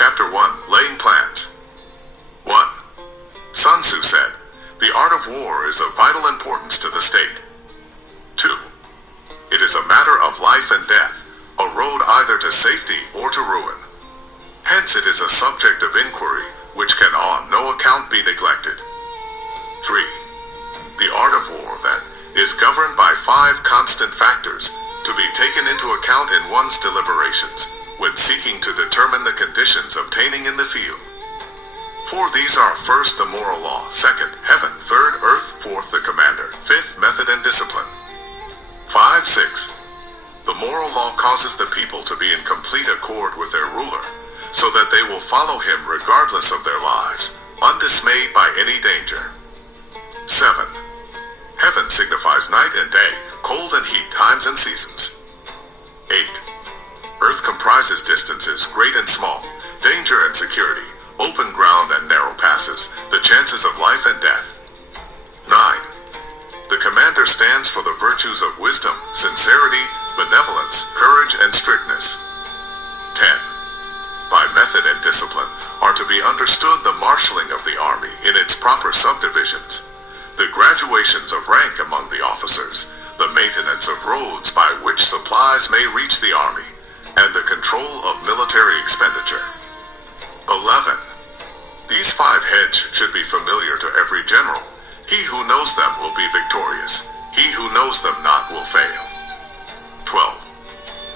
Chapter 1. Laying Plans. 1. Sun Tzu said, "The art of war is of vital importance to the state." 2. It is a matter of life and death, a road either to safety or to ruin. Hence it is a subject of inquiry which can on no account be neglected. 3. The art of war, then, is governed by 5 constant factors to be taken into account in one's deliberations when seeking to determine the conditions obtaining in the field. 4. These are: first, the moral law; second, heaven; third, earth; fourth, the commander; fifth, method and discipline. 5. 6. The moral law causes the people to be in complete accord with their ruler, so that they will follow him regardless of their lives, undismayed by any danger. 7. Heaven signifies night and day, cold and heat, times and seasons. 8. Earth comprises distances, great and small, danger and security, open ground and narrow passes, the chances of life and death. 9. The commander stands for the virtues of wisdom, sincerity, benevolence, courage, and strictness. 10. By method and discipline are to be understood the marshalling of the army in its proper subdivisions, the graduations of rank among the officers, the maintenance of roads by which supplies may reach the army, and the control of military expenditure. 11. These 5 heads should be familiar to every general. He who knows them will be victorious. He who knows them not will fail. 12.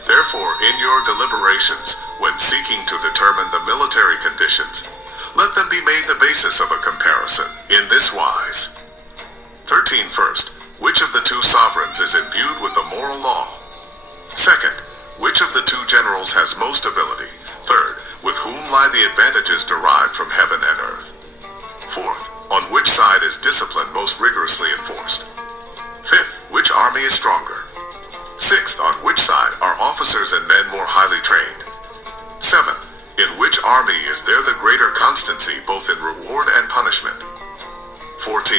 Therefore, in your deliberations, when seeking to determine the military conditions, let them be made the basis of a comparison in this wise. 13. First, which of the 2 sovereigns is imbued with the moral law? Second, which of the 2 generals has most ability? Third, with whom lie the advantages derived from heaven and earth? Fourth, on which side is discipline most rigorously enforced? Fifth, which army is stronger? Sixth, on which side are officers and men more highly trained? Seventh, in which army is there the greater constancy both in reward and punishment? 14.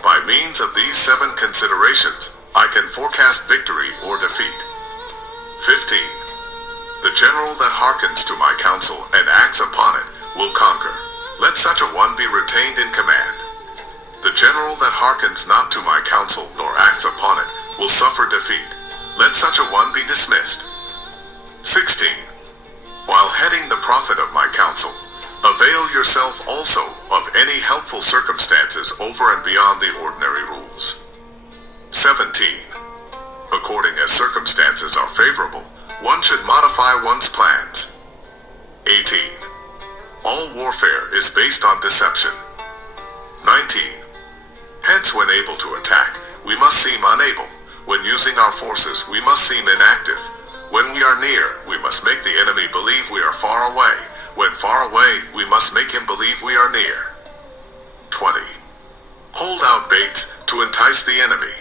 By means of these 7 considerations, I can forecast victory or defeat. 15. The general that hearkens to my counsel and acts upon it will conquer. Let such a one be retained in command. The general that hearkens not to my counsel nor acts upon it will suffer defeat. Let such a one be dismissed. 16. While heading the profit of my counsel, avail yourself also of any helpful circumstances over and beyond the ordinary rules. 17. According as circumstances are favorable, one should modify one's plans. 18. All warfare is based on deception. 19. Hence, when able to attack, we must seem unable. When using our forces, we must seem inactive. When we are near, we must make the enemy believe we are far away. When far away, we must make him believe we are near. 20. Hold out baits to entice the enemy.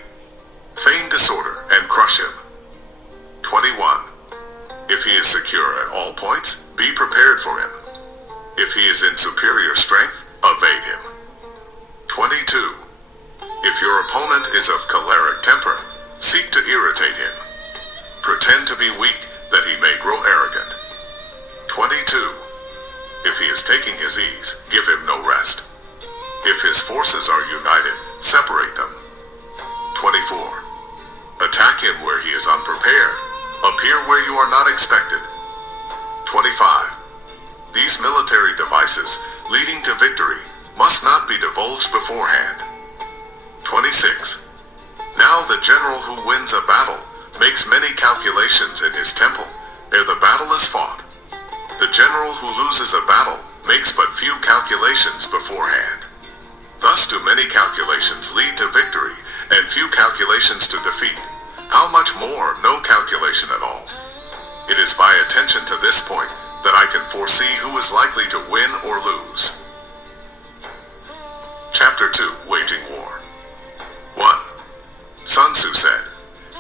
Feign disorder and crush him. 21. If he is secure at all points, be prepared for him. If he is in superior strength, evade him. 22. If your opponent is of choleric temper, seek to irritate him. Pretend to be weak, that he may grow arrogant. 22. If he is taking his ease, give him no rest. If his forces are united, separate them. 24. Attack him where he is unprepared. Appear where you are not expected. 25. These military devices, leading to victory, must not be divulged beforehand. 26. Now the general who wins a battle makes many calculations in his temple ere the battle is fought. The general who loses a battle makes but few calculations beforehand. Thus do many calculations lead to victory, and few calculations to defeat. How much more no calculation at all? It is by attention to this point that I can foresee who is likely to win or lose. Chapter 2. Waging War. 1. Sun Tzu said,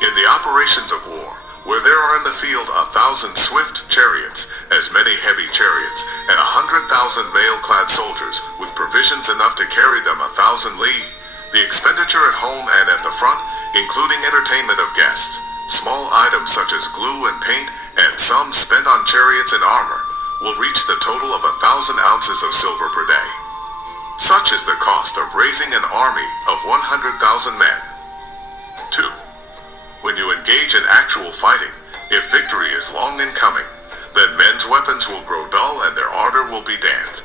"In the operations of war, where there are in the field 1,000 swift chariots, as many heavy chariots, and 100,000 mail-clad soldiers, with provisions enough to carry them 1,000 li, the expenditure at home and at the front, including entertainment of guests, small items such as glue and paint, and sums spent on chariots and armor, will reach the total of 1,000 ounces of silver per day. Such is the cost of raising an army of 100,000 men. 2. When you engage in actual fighting, if victory is long in coming, then men's weapons will grow dull and their ardor will be dammed.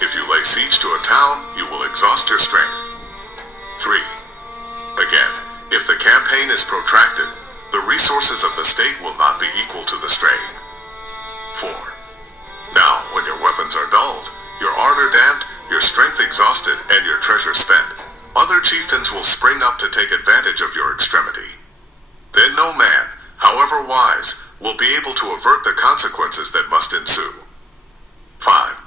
If you lay siege to a town, you will exhaust your strength. 3. Again, if the campaign is protracted, the resources of the state will not be equal to the strain. 4. Now, when your weapons are dulled, your ardor damped, your strength exhausted, and your treasure spent, other chieftains will spring up to take advantage of your extremity. Then no man, however wise, will be able to avert the consequences that must ensue. 5.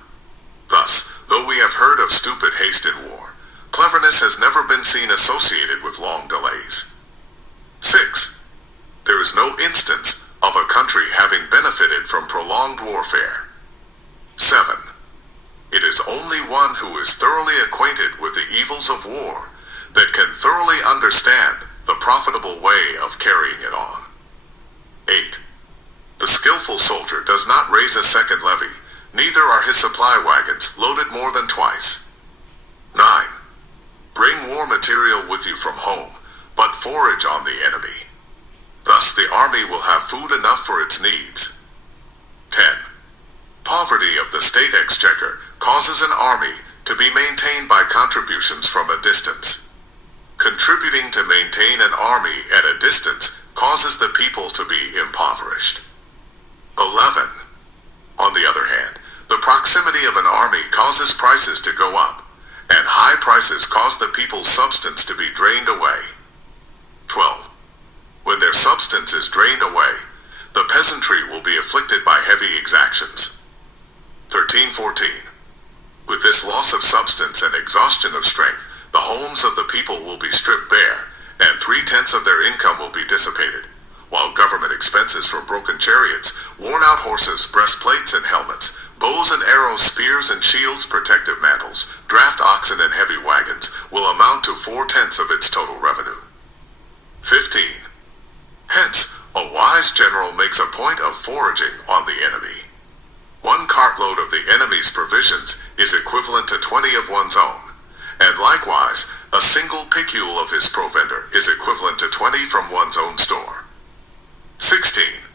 Thus, though we have heard of stupid haste in war, cleverness has never been seen associated with long delays. 6. There is no instance of a country having benefited from prolonged warfare. 7. It is only one who is thoroughly acquainted with the evils of war that can thoroughly understand the profitable way of carrying it on. 8. The skillful soldier does not raise a second levy, neither are his supply wagons loaded more than twice. 9. Bring war material with you from home, but forage on the enemy. Thus the army will have food enough for its needs. 10. Poverty of the state exchequer causes an army to be maintained by contributions from a distance. Contributing to maintain an army at a distance causes the people to be impoverished. 11. On the other hand, the proximity of an army causes prices to go up, and high prices cause the people's substance to be drained away. 12. When their substance is drained away, the peasantry will be afflicted by heavy exactions. 13-14. With this loss of substance and exhaustion of strength, the homes of the people will be stripped bare, and 3/10 of their income will be dissipated, while government expenses for broken chariots, worn-out horses, breastplates and helmets, bows and arrows, spears and shields, protective mantles, draft oxen and heavy wagons will amount to 4/10 of its total revenue. 15. Hence, a wise general makes a point of foraging on the enemy. 1 cartload of the enemy's provisions is equivalent to 20 of one's own, and likewise, a single picule of his provender is equivalent to 20 from one's own store. 16.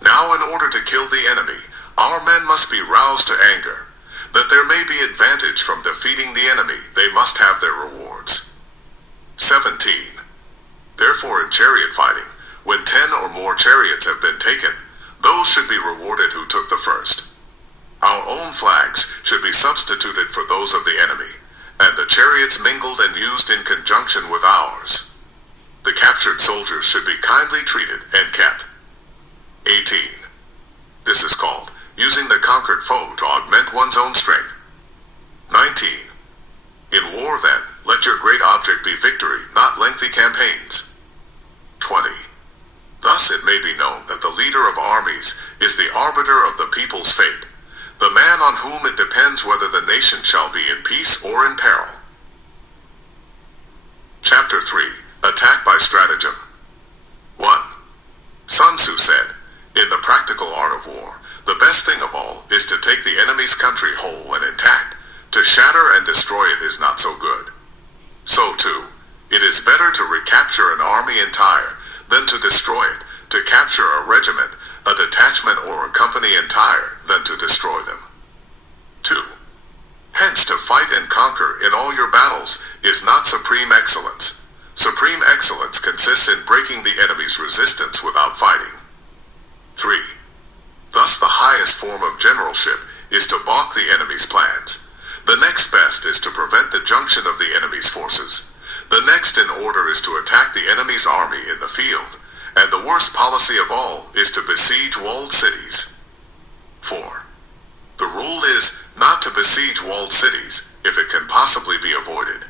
Now, in order to kill the enemy, our men must be roused to anger. That there may be advantage from defeating the enemy, they must have their rewards. 17. Therefore, in chariot fighting, when 10 or more chariots have been taken, those should be rewarded who took the first. Our own flags should be substituted for those of the enemy, and the chariots mingled and used in conjunction with ours. The captured soldiers should be kindly treated and kept. 18. This is called using the conquered foe to augment one's own strength. 19. In war, then, let your great object be victory, not lengthy campaigns. 20. Thus it may be known that the leader of armies is the arbiter of the people's fate, the man on whom it depends whether the nation shall be in peace or in peril. Chapter 3. Attack by Stratagem. 1. Sun Tzu said, in the practical art of war, the best thing of all is to take the enemy's country whole and intact. To shatter and destroy it is not so good. So too, it is better to recapture an army entire than to destroy it, to capture a regiment, a detachment or a company entire than to destroy them. 2. Hence to fight and conquer in all your battles is not supreme excellence. Supreme excellence consists in breaking the enemy's resistance without fighting. 3. Thus the highest form of generalship is to balk the enemy's plans. The next best is to prevent the junction of the enemy's forces. The next in order is to attack the enemy's army in the field, and the worst policy of all is to besiege walled cities. 4. The rule is not to besiege walled cities if it can possibly be avoided.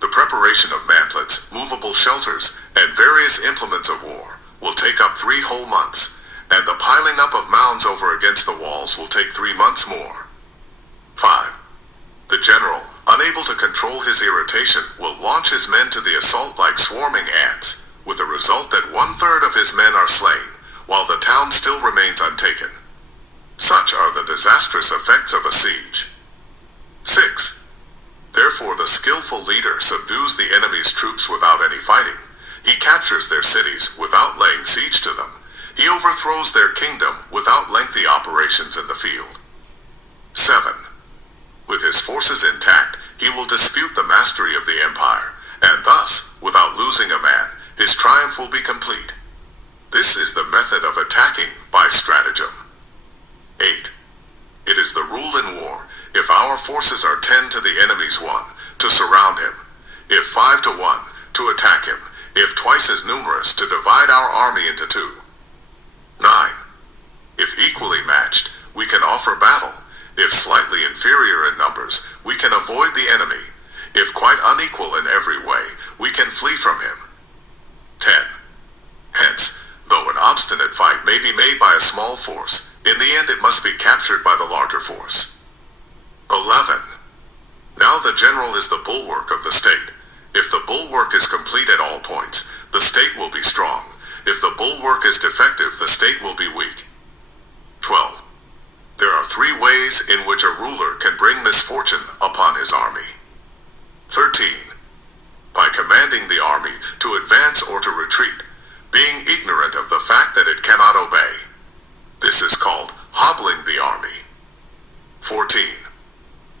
The preparation of mantlets, movable shelters, and various implements of war will take up 3 whole months, and the piling up of mounds over against the walls will take 3 months more. 5. The general, unable to control his irritation, will launch his men to the assault like swarming ants, with the result that 1/3 of his men are slain, while the town still remains untaken. Such are the disastrous effects of a siege. 6. Therefore the skillful leader subdues the enemy's troops without any fighting. He captures their cities without laying siege to them. He overthrows their kingdom without lengthy operations in the field. 7. With his forces intact, he will dispute the mastery of the empire, and thus, without losing a man, his triumph will be complete. This is the method of attacking by stratagem. 8. It is the rule in war, if our forces are 10 to the enemy's 1, to surround him; if 5 to 1, to attack him; if twice as numerous, to divide our army into 2. 9. If equally matched, we can offer battle. If slightly inferior in numbers, we can avoid the enemy. If quite unequal in every way, we can flee from him. 10. Hence, though an obstinate fight may be made by a small force, in the end it must be captured by the larger force. 11. Now the general is the bulwark of the state. If the bulwark is complete at all points, the state will be strong. If the bulwark is defective, the state will be weak. 12. There are 3 ways in which a ruler can bring misfortune upon his army. 13. By commanding the army to advance or to retreat, being ignorant of the fact that it cannot obey. This is called hobbling the army. 14.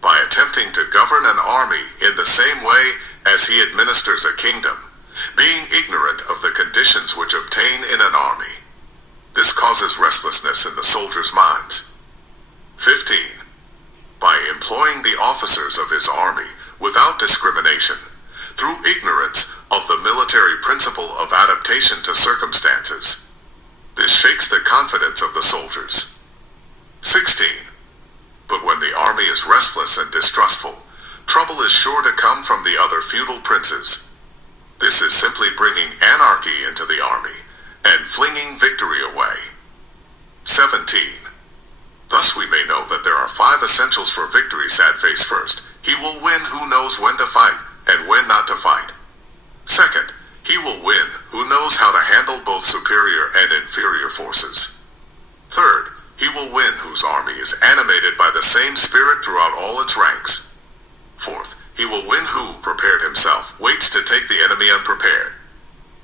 By attempting to govern an army in the same way as he administers a kingdom, being ignorant of the conditions which obtain in an army. This causes restlessness in the soldiers' minds. 15. By employing the officers of his army without discrimination, through ignorance of the military principle of adaptation to circumstances. This shakes the confidence of the soldiers. 16. But when the army is restless and distrustful, trouble is sure to come from the other feudal princes. This is simply bringing anarchy into the army and flinging victory away. 17. Thus we may know that there are 5 essentials for victory. Sad face first. He will win who knows when to fight and when not to fight. Second, he will win who knows how to handle both superior and inferior forces. Third, he will win whose army is animated by the same spirit throughout all its ranks. Fourth, he will win who, prepared himself, waits to take the enemy unprepared.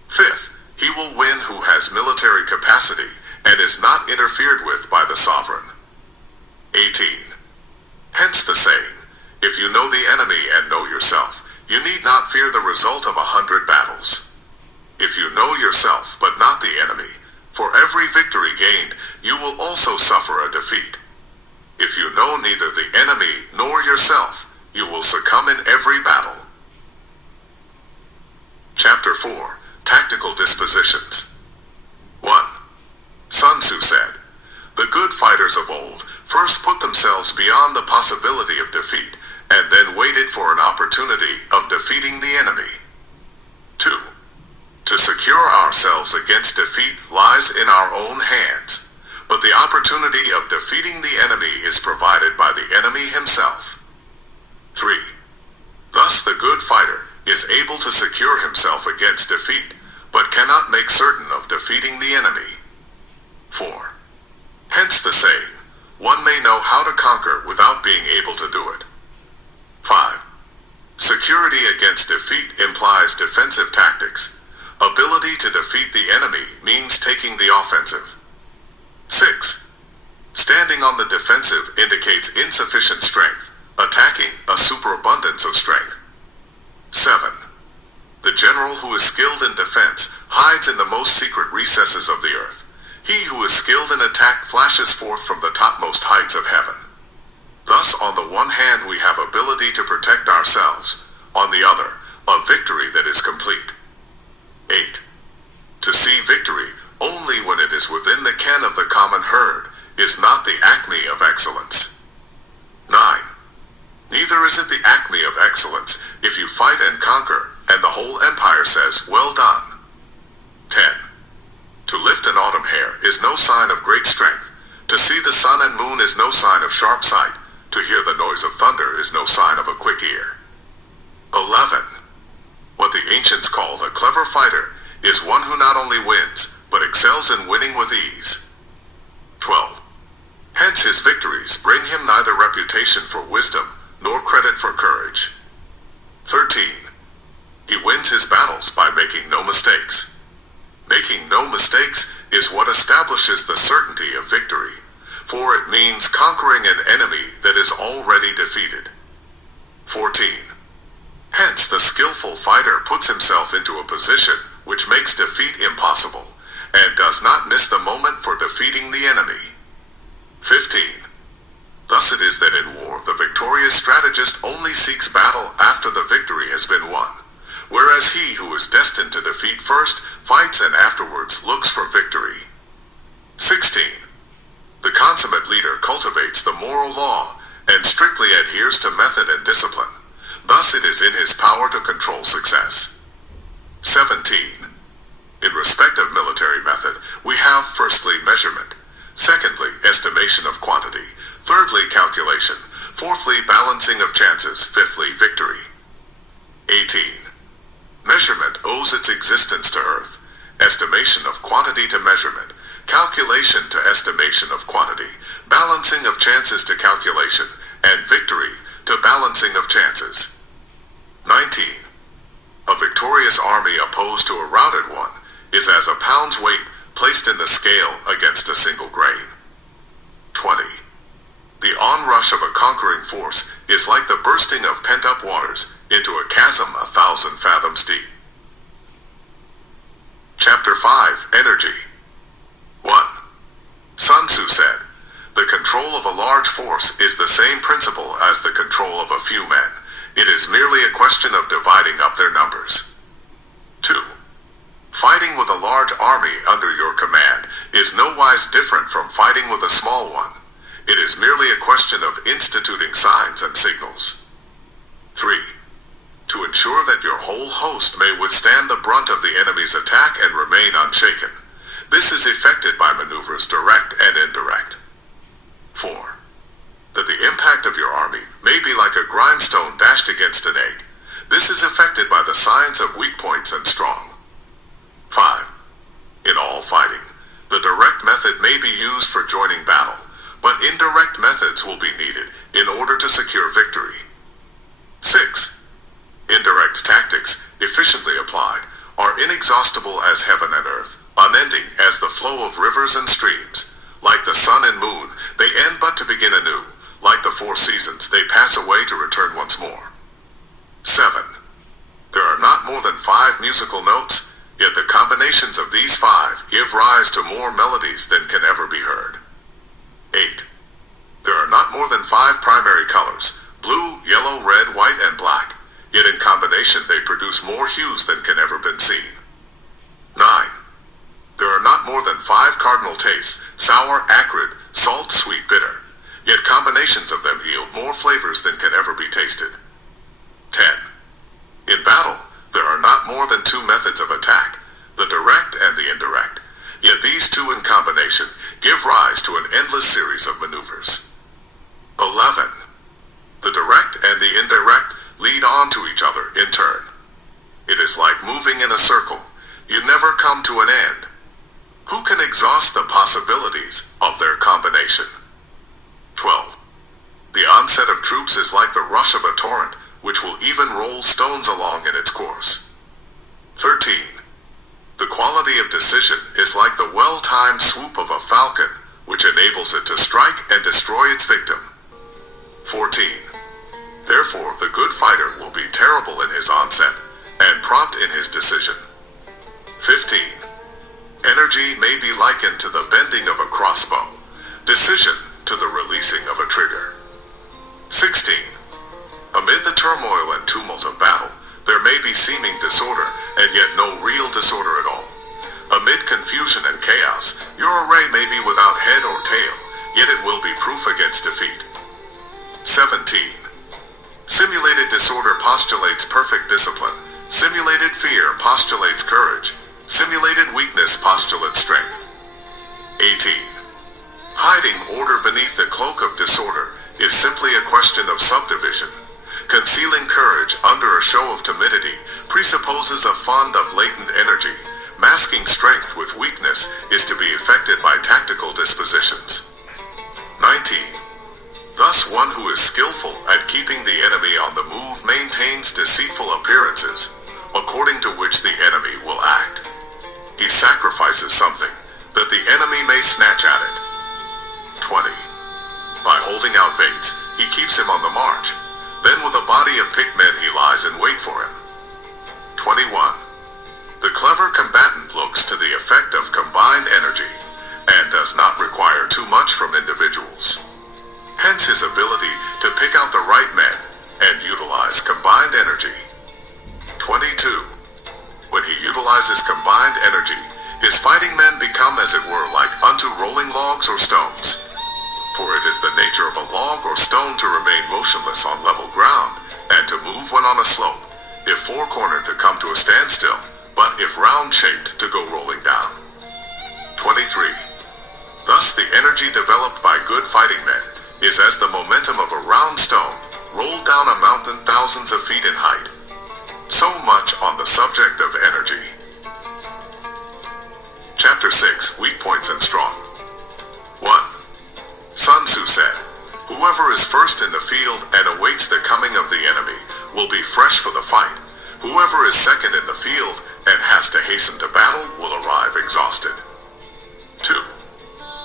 Fifth, he will win who has military capacity and is not interfered with by the sovereign. 18. Hence the saying, if you know the enemy and know yourself, you need not fear the result of 100 battles. If you know yourself but not the enemy, for every victory gained, you will also suffer a defeat. If you know neither the enemy nor yourself, you will succumb in every battle. Chapter 4. Tactical Dispositions. 1. Sun Tzu said, the good fighters of old first put themselves beyond the possibility of defeat, and then waited for an opportunity of defeating the enemy. 2. To secure ourselves against defeat lies in our own hands, but the opportunity of defeating the enemy is provided by the enemy himself. 3. Thus the good fighter is able to secure himself against defeat, but cannot make certain of defeating the enemy. 4. Hence the saying, one may know how to conquer without being able to do it. 5. Security against defeat implies defensive tactics. Ability to defeat the enemy means taking the offensive. 6. Standing on the defensive indicates insufficient strength, attacking a superabundance of strength. 7. The general who is skilled in defense hides in the most secret recesses of the earth. He who is skilled in attack flashes forth from the topmost heights of heaven. Thus, on the one hand, we have ability to protect ourselves. On the other, a victory that is complete. 8. To see victory only when it is within the ken of the common herd is not the acme of excellence. 9. Neither is it the acme of excellence if you fight and conquer, and the whole empire says, well done. 10. To lift an autumn hair is no sign of great strength. To see the sun and moon is no sign of sharp sight. To hear the noise of thunder is no sign of a quick ear. 11. What the ancients called a clever fighter is one who not only wins, but excels in winning with ease. 12. Hence his His victories bring him neither reputation for wisdom nor credit for courage. 13. He wins his battles by making no mistakes. Making no mistakes is what establishes the certainty of victory, for it means conquering an enemy that is already defeated. 14. Hence, the skillful fighter puts himself into a position which makes defeat impossible, and does not miss the moment for defeating the enemy. 15. Thus it is that in war, the victorious strategist only seeks battle after the victory has been won, whereas he who is destined to defeat first fights and afterwards looks for victory. 16. The consummate leader cultivates the moral law and strictly adheres to method and discipline. Thus it is in his power to control success. 17. In respect of military method, we have firstly measurement, secondly estimation of quantity, thirdly calculation, fourthly balancing of chances, fifthly victory. 18. Measurement owes its existence to earth, estimation of quantity to measurement, calculation to estimation of quantity, balancing of chances to calculation, and victory to balancing of chances. 19. A victorious army opposed to a routed one is as a pound's weight placed in the scale against a single grain. 20. The onrush of a conquering force is like the bursting of pent-up waters into a chasm 1,000 fathoms deep. Chapter 5. Energy. 1. Sun Tzu said, "The control of a large force is the same principle as the control of a few men. It is merely a question of dividing up their numbers." 2. Fighting with a large army under your command is no wise different from fighting with a small one. It is merely a question of instituting signs and signals. 3. To ensure that your whole host may withstand the brunt of the enemy's attack and remain unshaken, this is effected by maneuvers direct and indirect. 4. That the impact of your army may be like a grindstone dashed against an egg. This is effected by the science of weak points and strong. 5. In all fighting, the direct method may be used for joining battle, but indirect methods will be needed in order to secure victory. 6. Indirect tactics, efficiently applied, are inexhaustible as heaven and earth, unending as the flow of rivers and streams. Like the sun and moon, they end but to begin anew. Like the 4 seasons, they pass away to return once more. 7. There are not more than 5 musical notes, yet the combinations of these 5 give rise to more melodies than can ever be heard. 8. There are not more than 5 primary colors, blue, yellow, red, white, and black, yet in combination they produce more hues than can ever been seen. 9. There are not more than 5 cardinal tastes, sour, acrid, salt, sweet, bitter, yet combinations of them yield more flavors than can ever be tasted. 10. In battle, there are not more than 2 methods of attack, the direct and the indirect, yet these 2 in combination give rise to an endless series of maneuvers. 11. The direct and the indirect lead on to each other in turn. It is like moving in a circle. You never come to an end. Who can exhaust the possibilities of their combination? 12. The onset of troops is like the rush of a torrent, which will even roll stones along in its course. 13. The quality of decision is like the well-timed swoop of a falcon, which enables it to strike and destroy its victim. 14. Therefore, the good fighter will be terrible in his onset, and prompt in his decision. 15. Energy may be likened to the bending of a crossbow, decision to the releasing of a trigger. 16. Amid the turmoil and tumult of battle, there may be seeming disorder, and yet no real disorder at all. Amid confusion and chaos, your array may be without head or tail, yet it will be proof against defeat. 17. Simulated disorder postulates perfect discipline. Simulated fear postulates courage. Simulated weakness postulates strength. 18. Hiding order beneath the cloak of disorder is simply a question of subdivision. Concealing courage under a show of timidity presupposes a fund of latent energy. Masking strength with weakness is to be effected by tactical dispositions. 19. Thus one who is skillful at keeping the enemy on the move maintains deceitful appearances, according to which the enemy will act. He sacrifices something, that the enemy may snatch at it. 20. By holding out baits, he keeps him on the march. Then with a body of picked men he lies in wait for him. 21. The clever combatant looks to the effect of combined energy, and does not require too much from individuals. Hence his ability to pick out the right men and utilize combined energy. 22. When he utilizes combined energy, his fighting men become as it were like unto rolling logs or stones. For it is the nature of a log or stone to remain motionless on level ground, and to move when on a slope, if four-cornered to come to a standstill, but if round-shaped to go rolling down. 23. Thus the energy developed by good fighting men is as the momentum of a round stone rolled down a mountain thousands of feet in height. So much on the subject of energy. Chapter 6, Weak Points and Strong. 1. Sun Tzu said, "Whoever is first in the field and awaits the coming of the enemy will be fresh for the fight. Whoever is second in the field and has to hasten to battle will arrive exhausted." 2.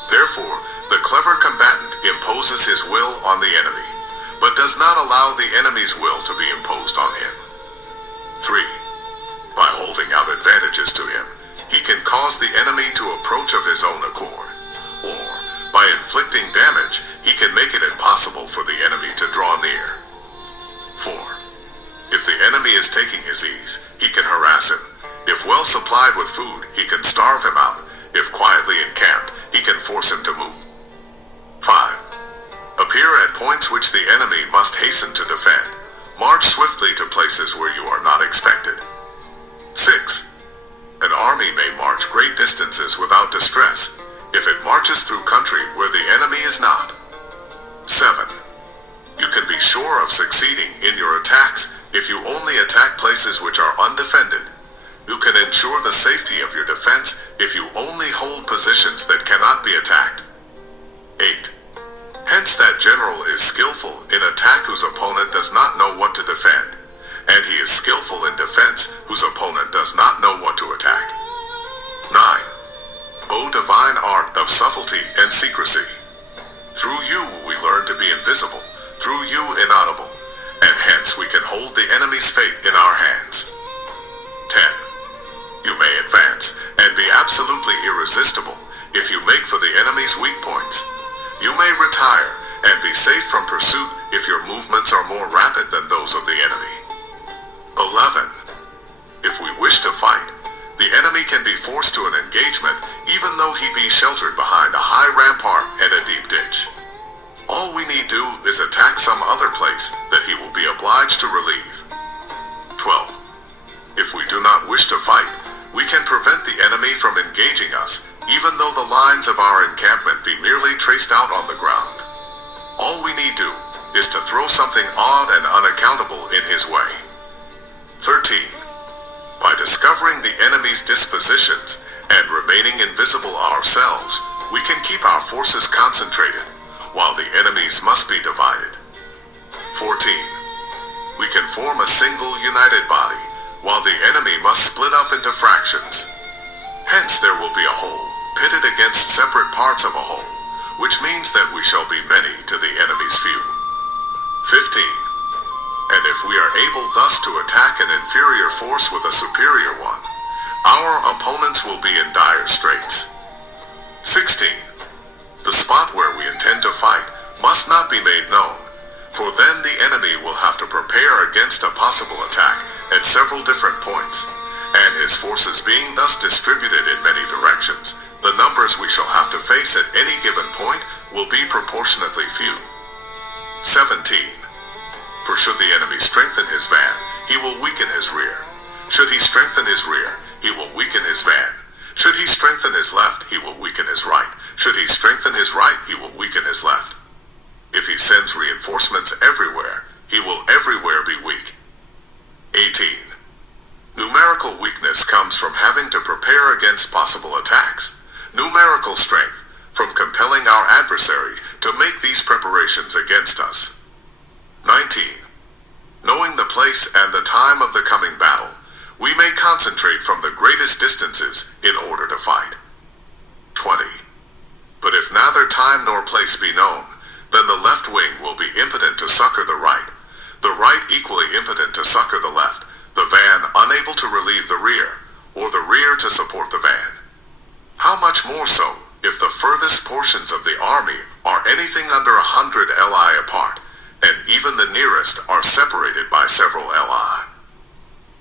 Therefore, the clever combatant imposes his will on the enemy, but does not allow the enemy's will to be imposed on him. 3. By holding out advantages to him, he can cause the enemy to approach of his own accord, or, by inflicting damage, he can make it impossible for the enemy to draw near. 4. If the enemy is taking his ease, he can harass him. If well supplied with food, he can starve him out. If quietly encamped, he can force him to move. 5. Appear at points which the enemy must hasten to defend. March swiftly to places where you are not expected. 6. An army may march great distances without distress, if it marches through country where the enemy is not. 7. You can be sure of succeeding in your attacks if you only attack places which are undefended. You can ensure the safety of your defense if you only hold positions that cannot be attacked. 8. Hence that general is skillful in attack whose opponent does not know what to defend, and he is skillful in defense whose opponent does not know what to attack. 9. O divine art of subtlety and secrecy! Through you we learn to be invisible, through you inaudible, and hence we can hold the enemy's fate in our hands. 10. You may advance and be absolutely irresistible if you make for the enemy's weak points. You may retire and be safe from pursuit if your movements are more rapid than those of the enemy. 11. If we wish to fight, the enemy can be forced to an engagement even though he be sheltered behind a high rampart and a deep ditch. All we need do is attack some other place that he will be obliged to relieve. 12. If we do not wish to fight, we can prevent the enemy from engaging us, even though the lines of our encampment be merely traced out on the ground. All we need do is to throw something odd and unaccountable in his way. 13. By discovering the enemy's dispositions and remaining invisible ourselves, we can keep our forces concentrated, while the enemy's must be divided. 14. We can form a single united body, while the enemy must split up into fractions. Hence there will be a whole, pitted against separate parts of a whole, which means that we shall be many to the enemy's few. 15. And if we are able thus to attack an inferior force with a superior one, our opponents will be in dire straits. 16. The spot where we intend to fight must not be made known, for then the enemy will have to prepare against a possible attack at several different points, and his forces being thus distributed in many directions, the numbers we shall have to face at any given point will be proportionately few. 17. For should the enemy strengthen his van, he will weaken his rear. Should he strengthen his rear, he will weaken his van. Should he strengthen his left, he will weaken his right. Should he strengthen his right, he will weaken his left. If he sends reinforcements everywhere, he will everywhere be weak. 18. Numerical weakness comes from having to prepare against possible attacks. Numerical strength from compelling our adversary to make these preparations against us. 19. Knowing the place and the time of the coming battle, we may concentrate from the greatest distances in order to fight. 20. But if neither time nor place be known, then the left wing will be impotent to succor the right equally impotent to succor the left, the van unable to relieve the rear, or the rear to support the van. How much more so if the furthest portions of the army are anything under 100 li apart, and even the nearest are separated by several li.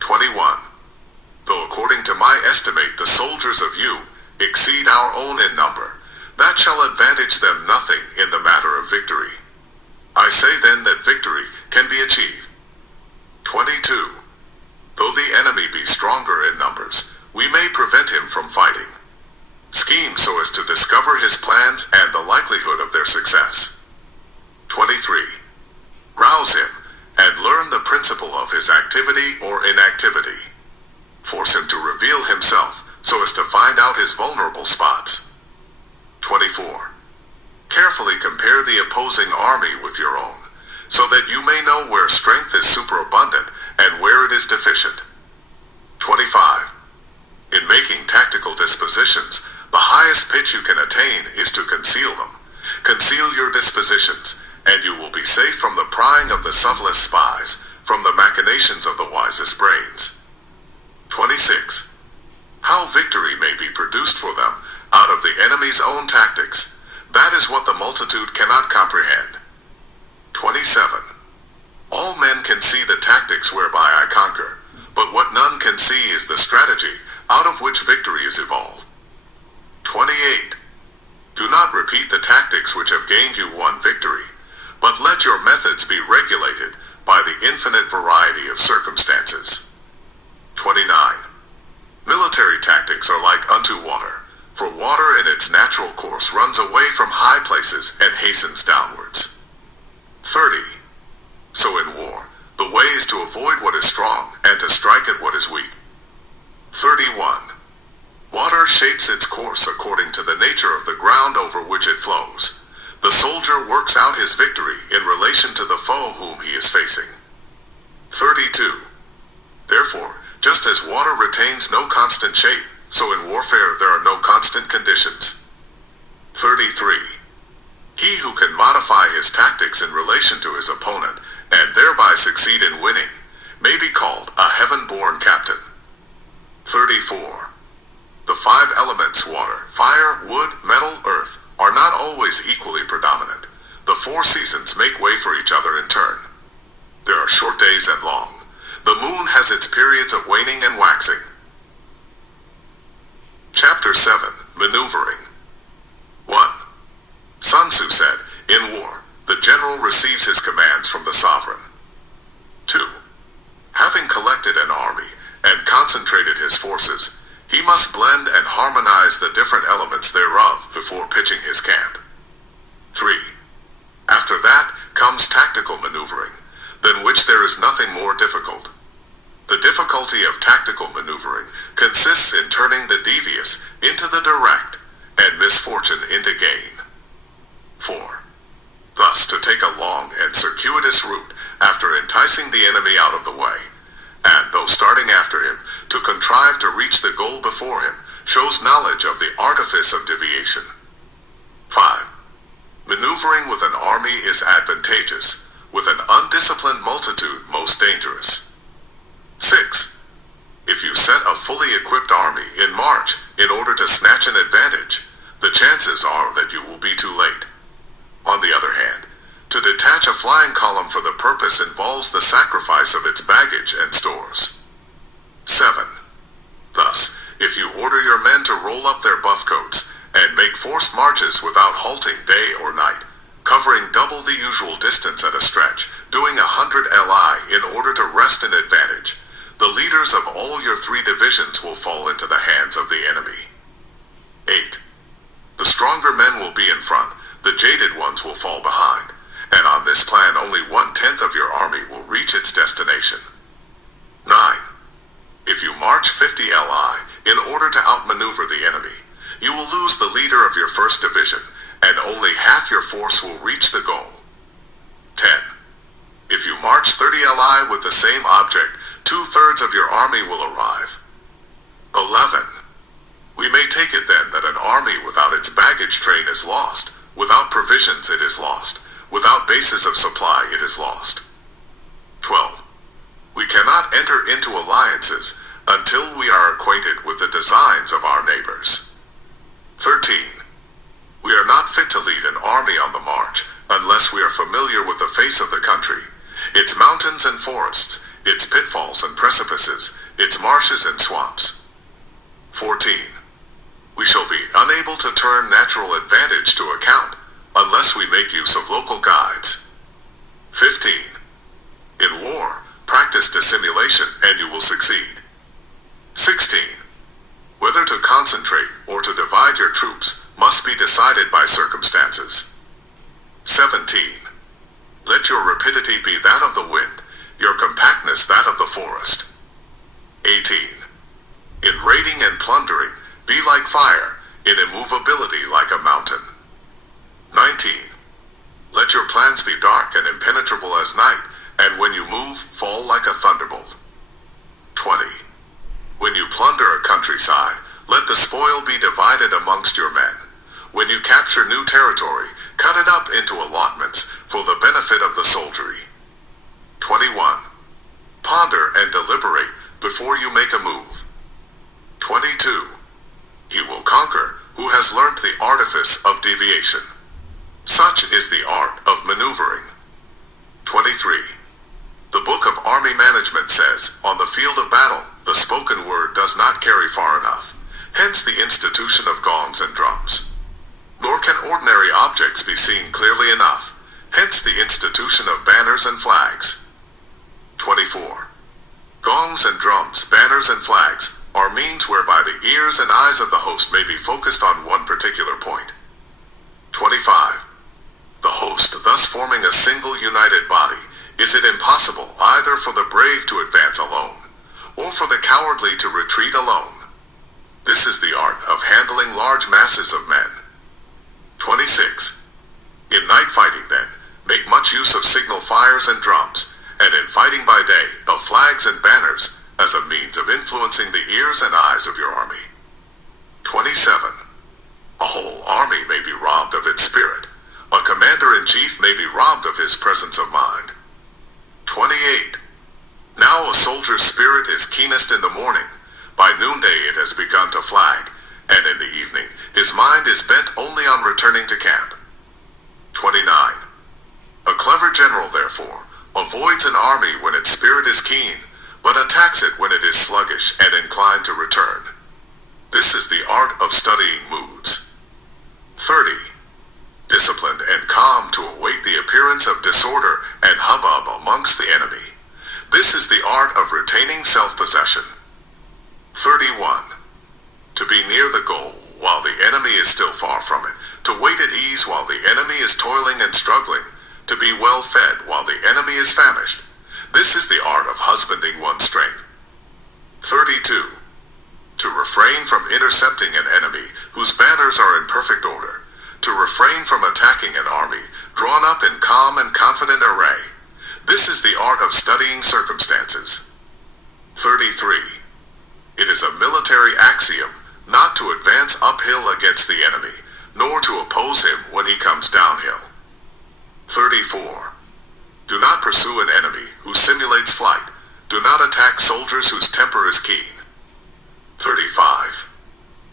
21. Though according to my estimate the soldiers of you exceed our own in number, that shall advantage them nothing in the matter of victory. I say then that victory can be achieved. 22. Though the enemy be stronger in numbers, we may prevent him from fighting. Scheme so as to discover his plans and the likelihood of their success. 23. Rouse him and learn the principle of his activity or inactivity. Force him to reveal himself so as to find out his vulnerable spots. 24. Carefully compare the opposing army with your own, so that you may know where strength is superabundant and where it is deficient. 25. In making tactical dispositions, the highest pitch you can attain is to conceal them. Conceal your dispositions, and you will be safe from the prying of the subtlest spies, from the machinations of the wisest brains. 26. How victory may be produced for them out of the enemy's own tactics, that is what the multitude cannot comprehend. 27. All men can see the tactics whereby I conquer, but what none can see is the strategy out of which victory is evolved. 28. Do not repeat the tactics which have gained you one victory, but let your methods be regulated by the infinite variety of circumstances. 29. Military tactics are like unto water, for water in its natural course runs away from high places and hastens downwards. 30. So in war, the way is to avoid what is strong and to strike at what is weak. 31. Water shapes its course according to the nature of the ground over which it flows. The soldier works out his victory in relation to the foe whom he is facing. 32. Therefore, just as water retains no constant shape, so in warfare there are no constant conditions. 33. He who can modify his tactics in relation to his opponent, and thereby succeed in winning, may be called a heaven-born captain. 34. The 5 elements water, fire, wood, metal, earth are not always equally predominant. The 4 seasons make way for each other in turn. There are short days and long. The moon has its periods of waning and waxing. Chapter 7. Maneuvering. 1. Sun Tzu said, in war, the general receives his commands from the sovereign. 2. Having collected an army and concentrated his forces, he must blend and harmonize the different elements thereof before pitching his camp. 3. After that comes tactical maneuvering, than which there is nothing more difficult. The difficulty of tactical maneuvering consists in turning the devious into the direct, and misfortune into gain. 4. Thus, to take a long and circuitous route after enticing the enemy out of the way, and though starting after him, to contrive to reach the goal before him, shows knowledge of the artifice of deviation. 5. Maneuvering with an army is advantageous, with an undisciplined multitude most dangerous. 6. If you set a fully equipped army in march in order to snatch an advantage, the chances are that you will be too late. On the other hand, to detach a flying column for the purpose involves the sacrifice of its baggage and stores. 7. Thus, if you order your men to roll up their buff coats and make forced marches without halting day or night, covering double the usual distance at a stretch, doing 100 li in order to wrest an advantage, the leaders of all your 3 divisions will fall into the hands of the enemy. 8. The stronger men will be in front, the jaded ones will fall behind, and on this plan only 1/10 of your army will reach its destination. 9. If you march 50 li in order to outmaneuver the enemy, you will lose the leader of your 1st division and only half your force will reach the goal. 10. If you march 30 li with the same object, 2/3 of your army will arrive. 11. We may take it then that an army without its baggage train is lost, without provisions it is lost, without bases of supply it is lost. 12. We cannot enter into alliances until we are acquainted with the designs of our neighbors. 13. We are not fit to lead an army on the march unless we are familiar with the face of the country, its mountains and forests, its pitfalls and precipices, its marshes and swamps. 14. We shall be unable to turn natural advantage to account unless we make use of local guides. 15. In war, practice dissimulation and you will succeed. 16. Whether to concentrate or to divide your troops must be decided by circumstances. 17. Let your rapidity be that of the wind, your compactness that of the forest. 18. In raiding and plundering, be like fire, in immovability like a mountain. 19. Let your plans be dark and impenetrable as night, and when you move, fall like a thunderbolt. 20. When you plunder a countryside, let the spoil be divided amongst your men. When you capture new territory, cut it up into allotments for the benefit of the soldiery. 21. Ponder and deliberate before you make a move. 22. He will conquer who has learnt the artifice of deviation. Such is the art of maneuvering. 23. The Book of Army Management says, on the field of battle, the spoken word does not carry far enough, hence the institution of gongs and drums. Nor can ordinary objects be seen clearly enough, hence the institution of banners and flags. 24. Gongs and drums, banners and flags, are means whereby the ears and eyes of the host may be focused on one particular point. 25. The host thus forming a single united body, is it impossible either for the brave to advance alone, or for the cowardly to retreat alone. This is the art of handling large masses of men. 26. In night fighting then, make much use of signal fires and drums, and in fighting by day, of flags and banners, as a means of influencing the ears and eyes of your army. 27. A whole army may be robbed of its spirit. A commander-in-chief may be robbed of his presence of mind. 28. Now a soldier's spirit is keenest in the morning. By noonday it has begun to flag, and in the evening his mind is bent only on returning to camp. 29. A clever general, therefore, avoids an army when its spirit is keen, but attacks it when it is sluggish and inclined to return. This is the art of studying moods. 30. Disciplined and calm to await the appearance of disorder and hubbub amongst the enemy. This is the art of retaining self-possession. 31. To be near the goal while the enemy is still far from it, to wait at ease while the enemy is toiling and struggling, to be well fed while the enemy is famished. This is the art of husbanding one's strength. 32. To refrain from intercepting an enemy whose banners are in perfect order, to refrain from attacking an army drawn up in calm and confident array. This is the art of studying circumstances. 33. It is a military axiom not to advance uphill against the enemy, nor to oppose him when he comes downhill. 34. Do not pursue an enemy who simulates flight. Do not attack soldiers whose temper is keen. 35.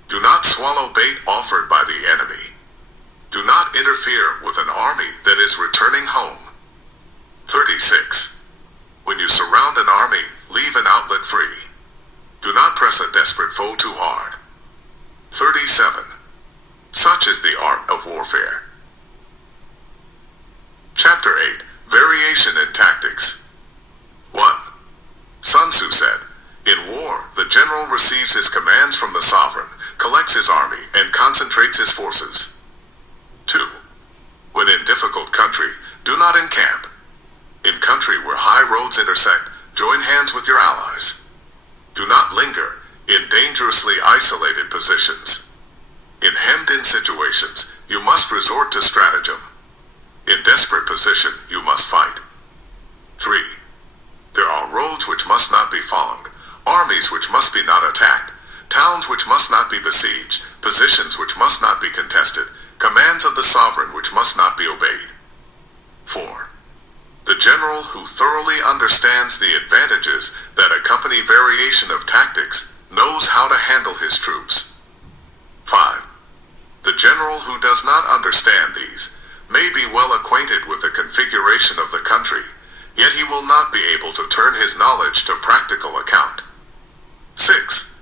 Do not swallow bait offered by the enemy. Do not interfere with an army that is returning home. 36. When you surround an army, leave an outlet free. Do not press a desperate foe too hard. 37. Such is the art of warfare. Chapter 8. Variation in Tactics. 1. Sun Tzu said, in war, the general receives his commands from the sovereign, collects his army, and concentrates his forces. 2. When in difficult country, do not encamp. In country where high roads intersect, join hands with your allies. Do not linger in dangerously isolated positions. In hemmed-in situations, you must resort to stratagem. In desperate position, you must fight. 3. There are roads which must not be followed, armies which must be not attacked, towns which must not be besieged, positions which must not be contested, commands of the sovereign which must not be obeyed. 4. The general who thoroughly understands the advantages that accompany variation of tactics knows how to handle his troops. 5. The general who does not understand these may be well acquainted with the configuration of the country, yet he will not be able to turn his knowledge to practical account. 6.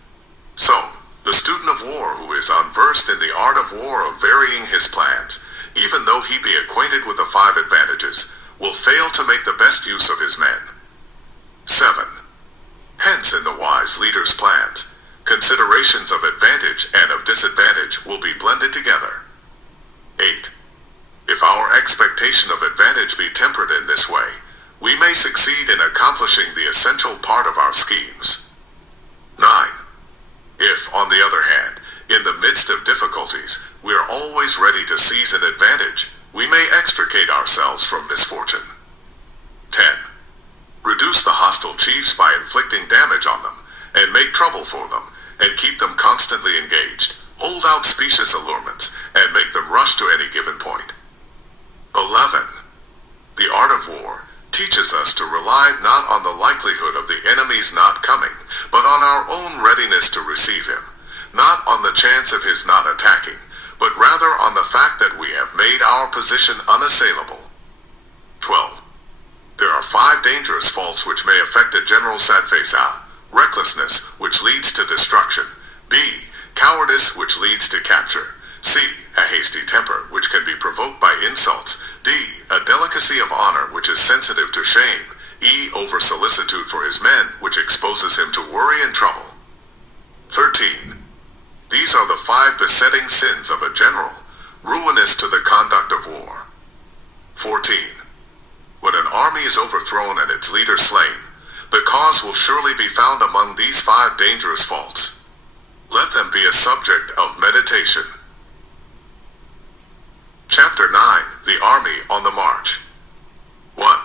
So, the student of war who is unversed in the art of war of varying his plans, even though he be acquainted with the 5 advantages, will fail to make the best use of his men. 7. Hence in the wise leader's plans, considerations of advantage and of disadvantage will be blended together. 8. If our expectation of advantage be tempered in this way, we may succeed in accomplishing the essential part of our schemes. 9. If, on the other hand, in the midst of difficulties, we are always ready to seize an advantage, we may extricate ourselves from misfortune. 10. Reduce the hostile chiefs by inflicting damage on them, and make trouble for them, and keep them constantly engaged. Hold out specious allurements, and make them rush to any given point. 11. The art of war teaches us to rely not on the likelihood of the enemy's not coming, but on our own readiness to receive him, not on the chance of his not attacking, but rather on the fact that we have made our position unassailable. 12. There are 5 dangerous faults which may affect a general's adverse: A. Recklessness, which leads to destruction. B. Cowardice, which leads to capture. C. A hasty temper, which can be provoked by insults. D. A delicacy of honor, which is sensitive to shame. E. Over-solicitude for his men, which exposes him to worry and trouble. 13. These are the 5 besetting sins of a general, ruinous to the conduct of war. 14. When an army is overthrown and its leader slain, the cause will surely be found among these 5 dangerous faults. Let them be a subject of meditation. Chapter 9. The Army on the March. 1.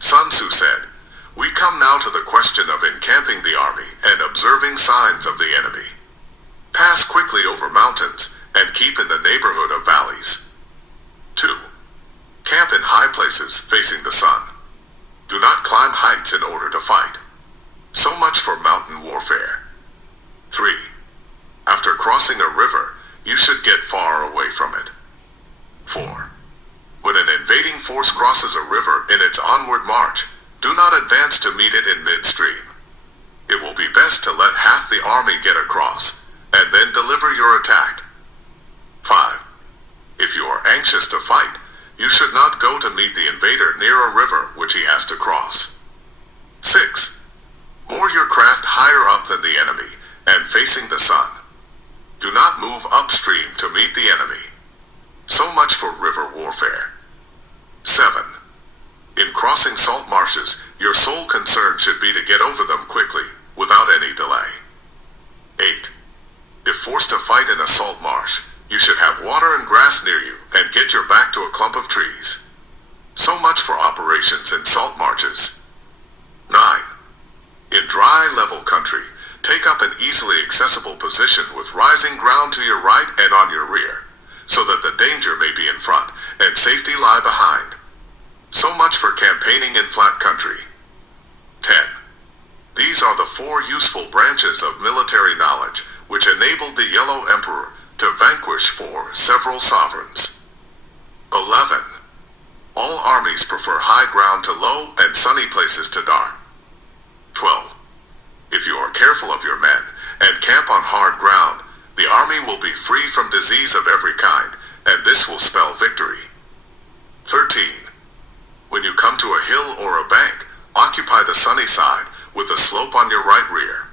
Sun Tzu said, "We come now to the question of encamping the army and observing signs of the enemy. Pass quickly over mountains and keep in the neighborhood of valleys." 2. Camp in high places facing the sun. Do not climb heights in order to fight. So much for mountain warfare. 3. After crossing a river, you should get far away from it. 4. When an invading force crosses a river in its onward march, do not advance to meet it in midstream. It will be best to let half the army get across, and then deliver your attack. 5. If you are anxious to fight, you should not go to meet the invader near a river which he has to cross. 6. Moor your craft higher up than the enemy, and facing the sun. Do not move upstream to meet the enemy. So much for river warfare. 7. In crossing salt marshes, your sole concern should be to get over them quickly, without any delay. 8. If forced to fight in a salt marsh, you should have water and grass near you, and get your back to a clump of trees. So much for operations in salt marshes. 9. In dry, level country, take up an easily accessible position with rising ground to your right and on your rear, so that the danger may be in front and safety lie behind. So much for campaigning in flat country. 10. These are the 4 useful branches of military knowledge which enabled the Yellow Emperor to vanquish 4 several sovereigns. 11. All armies prefer high ground to low and sunny places to dark. 12. If you are careful of your men and camp on hard ground, the army will be free from disease of every kind, and this will spell victory. 13. When you come to a hill or a bank, occupy the sunny side with a slope on your right rear.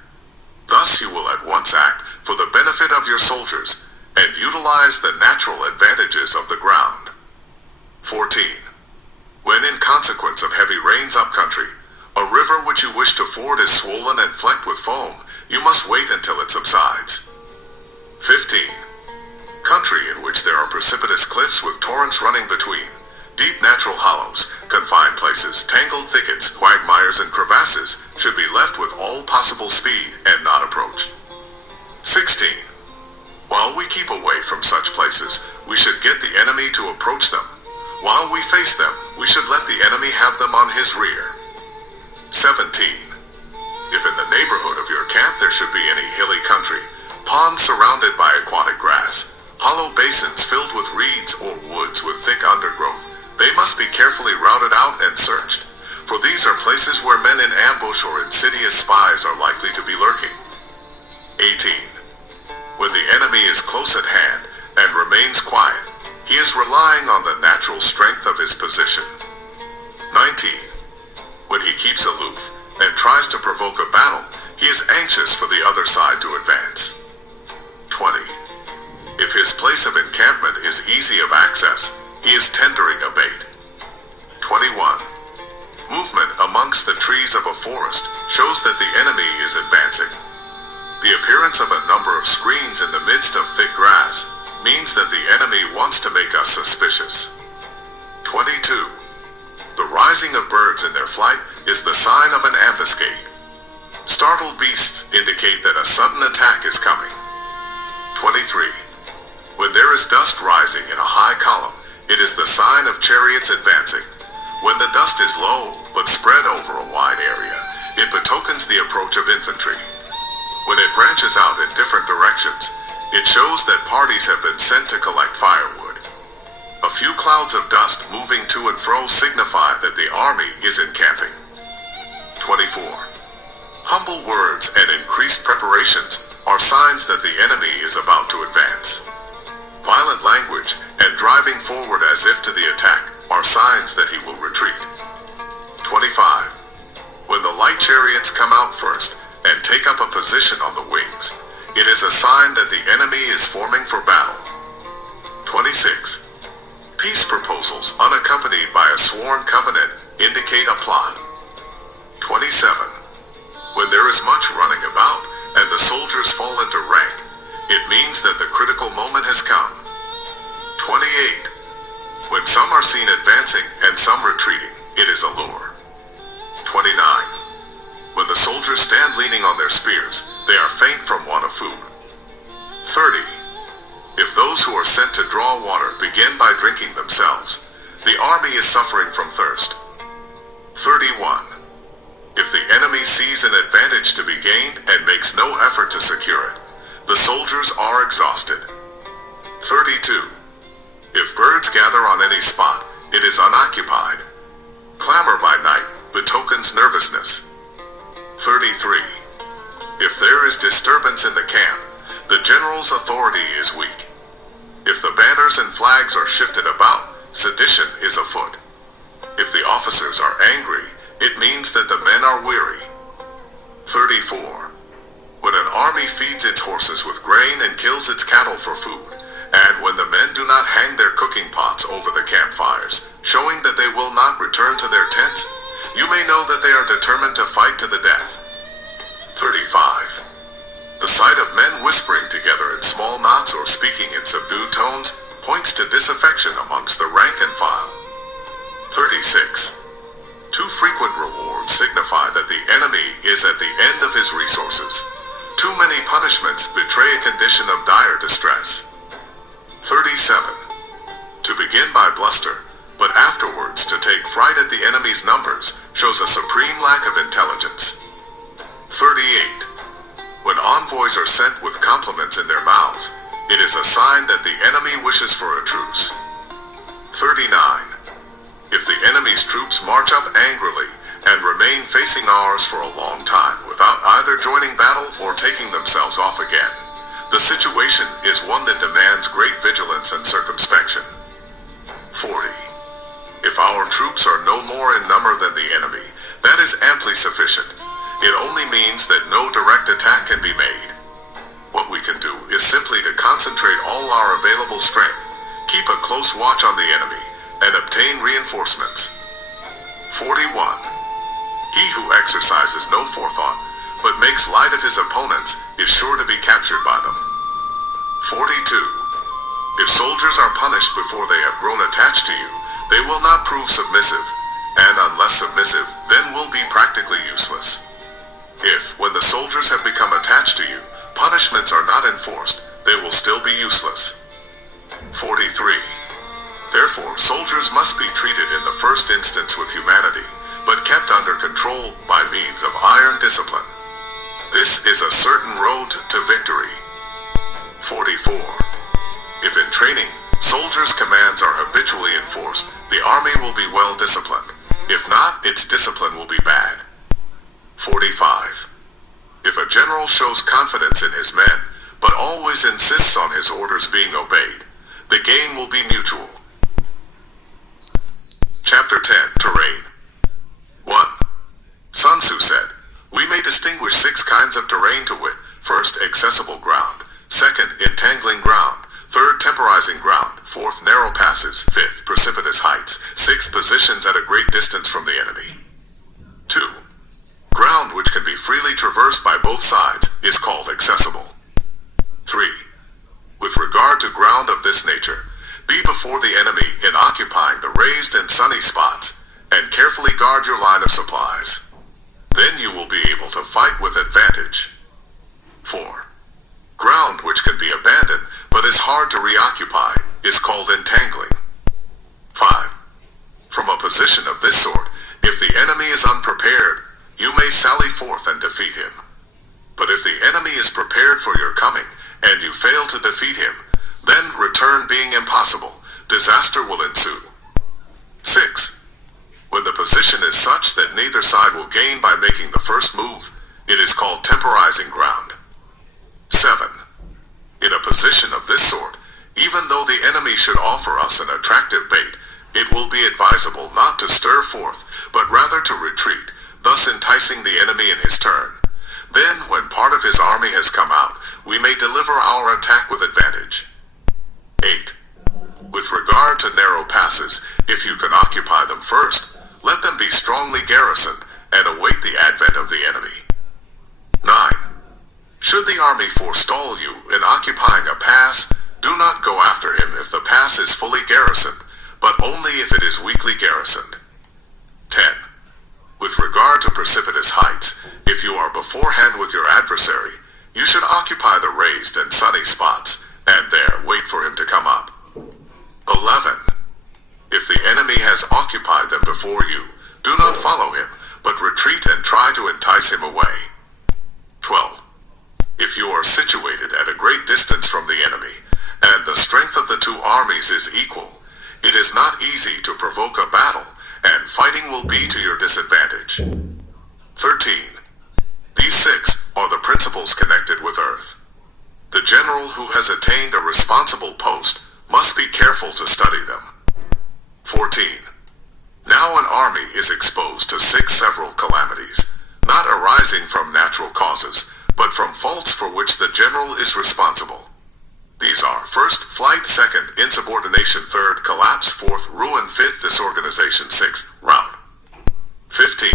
Thus you will at once act for the benefit of your soldiers and utilize the natural advantages of the ground. 14. When in consequence of heavy rains up country, a river which you wish to ford is swollen and flecked with foam, you must wait until it subsides. 15. country in which there are precipitous cliffs with torrents running between, deep natural hollows, confined places, tangled thickets, quagmires, and crevasses should be left with all possible speed and not approached. 16. While we keep away from such places, we should get the enemy to approach them. While we face them, we should let the enemy have them on his rear. 17. If in the neighborhood of your camp there should be any hilly country, ponds surrounded by aquatic grass, hollow basins filled with reeds or woods with thick undergrowth, they must be carefully routed out and searched, for these are places where men in ambush or insidious spies are likely to be lurking. 18. When the enemy is close at hand and remains quiet, he is relying on the natural strength of his position. 19. When he keeps aloof and tries to provoke a battle, he is anxious for the other side to advance. 20. If his place of encampment is easy of access, he is tendering a bait. 21. Movement amongst the trees of a forest shows that the enemy is advancing. The appearance of a number of screens in the midst of thick grass means that the enemy wants to make us suspicious. 22. The rising of birds in their flight is the sign of an ambuscade. Startled beasts indicate that a sudden attack is coming. 23. When there is dust rising in a high column, it is the sign of chariots advancing. When the dust is low, but spread over a wide area, it betokens the approach of infantry. When it branches out in different directions, it shows that parties have been sent to collect firewood. A few clouds of dust moving to and fro signify that the army is encamping. 24. Humble words and increased preparations are signs that the enemy is about to advance. Violent language and driving forward as if to the attack are signs that he will retreat. 25. When the light chariots come out first and take up a position on the wings, it is a sign that the enemy is forming for battle. 26. Peace proposals unaccompanied by a sworn covenant indicate a plot. 27. When there is much running about and the soldiers fall into rank, it means that the critical moment has come. 28. When some are seen advancing and some retreating, it is a lure. 29. When the soldiers stand leaning on their spears, they are faint from want of food. 30. If those who are sent to draw water begin by drinking themselves, the army is suffering from thirst. 31. If the enemy sees an advantage to be gained and makes no effort to secure it, the soldiers are exhausted. 32. If birds gather on any spot, it is unoccupied. Clamor by night betokens nervousness. 33. If there is disturbance in the camp, the general's authority is weak. If the banners and flags are shifted about, sedition is afoot. If the officers are angry, it means that the men are weary. 34. When an army feeds its horses with grain and kills its cattle for food, and when the men do not hang their cooking pots over the campfires, showing that they will not return to their tents, you may know that they are determined to fight to the death. 35. The sight of men whispering together in small knots or speaking in subdued tones points to disaffection amongst the rank and file. 36. Too frequent rewards signify that the enemy is at the end of his resources. Too many punishments betray a condition of dire distress. 37. To begin by bluster, but afterwards to take fright at the enemy's numbers, shows a supreme lack of intelligence. 38. When envoys are sent with compliments in their mouths, it is a sign that the enemy wishes for a truce. 39. If the enemy's troops march up angrily and remain facing ours for a long time without either joining battle or taking themselves off again, the situation is one that demands great vigilance and circumspection. 40. If our troops are no more in number than the enemy, that is amply sufficient. It only means that no direct attack can be made. What we can do is simply to concentrate all our available strength, keep a close watch on the enemy, and obtain reinforcements. 41. He who exercises no forethought, but makes light of his opponents, is sure to be captured by them. 42. If soldiers are punished before they have grown attached to you, they will not prove submissive, and unless submissive, then will be practically useless. If, when the soldiers have become attached to you, punishments are not enforced, they will still be useless. 43. Therefore, soldiers must be treated in the first instance with humanity, but kept under control by means of iron discipline. This is a certain road to victory. 44. If in training, soldiers' commands are habitually enforced, the army will be well disciplined. If not, its discipline will be bad. 45. If a general shows confidence in his men, but always insists on his orders being obeyed, the gain will be mutual. Chapter 10. Terrain. 1. Sun Tzu said, "We may distinguish 6 kinds of terrain to wit, first, accessible ground, second, entangling ground, third, temporizing ground, fourth, narrow passes, fifth, precipitous heights, sixth, positions at a great distance from the enemy. 2. Ground which can be freely traversed by both sides is called accessible. 3. With regard to ground of this nature, be before the enemy in occupying the raised and sunny spots, and carefully guard your line of supplies. Then you will be able to fight with advantage. 4. Ground which can be abandoned, but is hard to reoccupy, is called entangling. 5. From a position of this sort, if the enemy is unprepared, you may sally forth and defeat him. But if the enemy is prepared for your coming, and you fail to defeat him, then return being impossible, disaster will ensue. 6. When the position is such that neither side will gain by making the first move, it is called temporizing ground. 7. In a position of this sort, even though the enemy should offer us an attractive bait, it will be advisable not to stir forth, but rather to retreat, thus enticing the enemy in his turn. Then, when part of his army has come out, we may deliver our attack with advantage. 8. With regard to narrow passes, if you can occupy them first, let them be strongly garrisoned and await the advent of the enemy. 9. Should the army forestall you in occupying a pass, do not go after him if the pass is fully garrisoned, but only if it is weakly garrisoned. 10. With regard to precipitous heights, if you are beforehand with your adversary, you should occupy the raised and sunny spots, and there wait for him to come up. 11. If the enemy has occupied them before you, do not follow him, but retreat and try to entice him away. 12. If you are situated at a great distance from the enemy, and the strength of the 2 armies is equal, it is not easy to provoke a battle, and fighting will be to your disadvantage. 13. These 6 are the principles connected with earth. The general who has attained a responsible post must be careful to study them. 14. Now an army is exposed to 6 several calamities, not arising from natural causes, but from faults for which the general is responsible. These are: first, flight; second, insubordination; third, collapse; fourth, ruin; fifth, disorganization; sixth, rout. 15.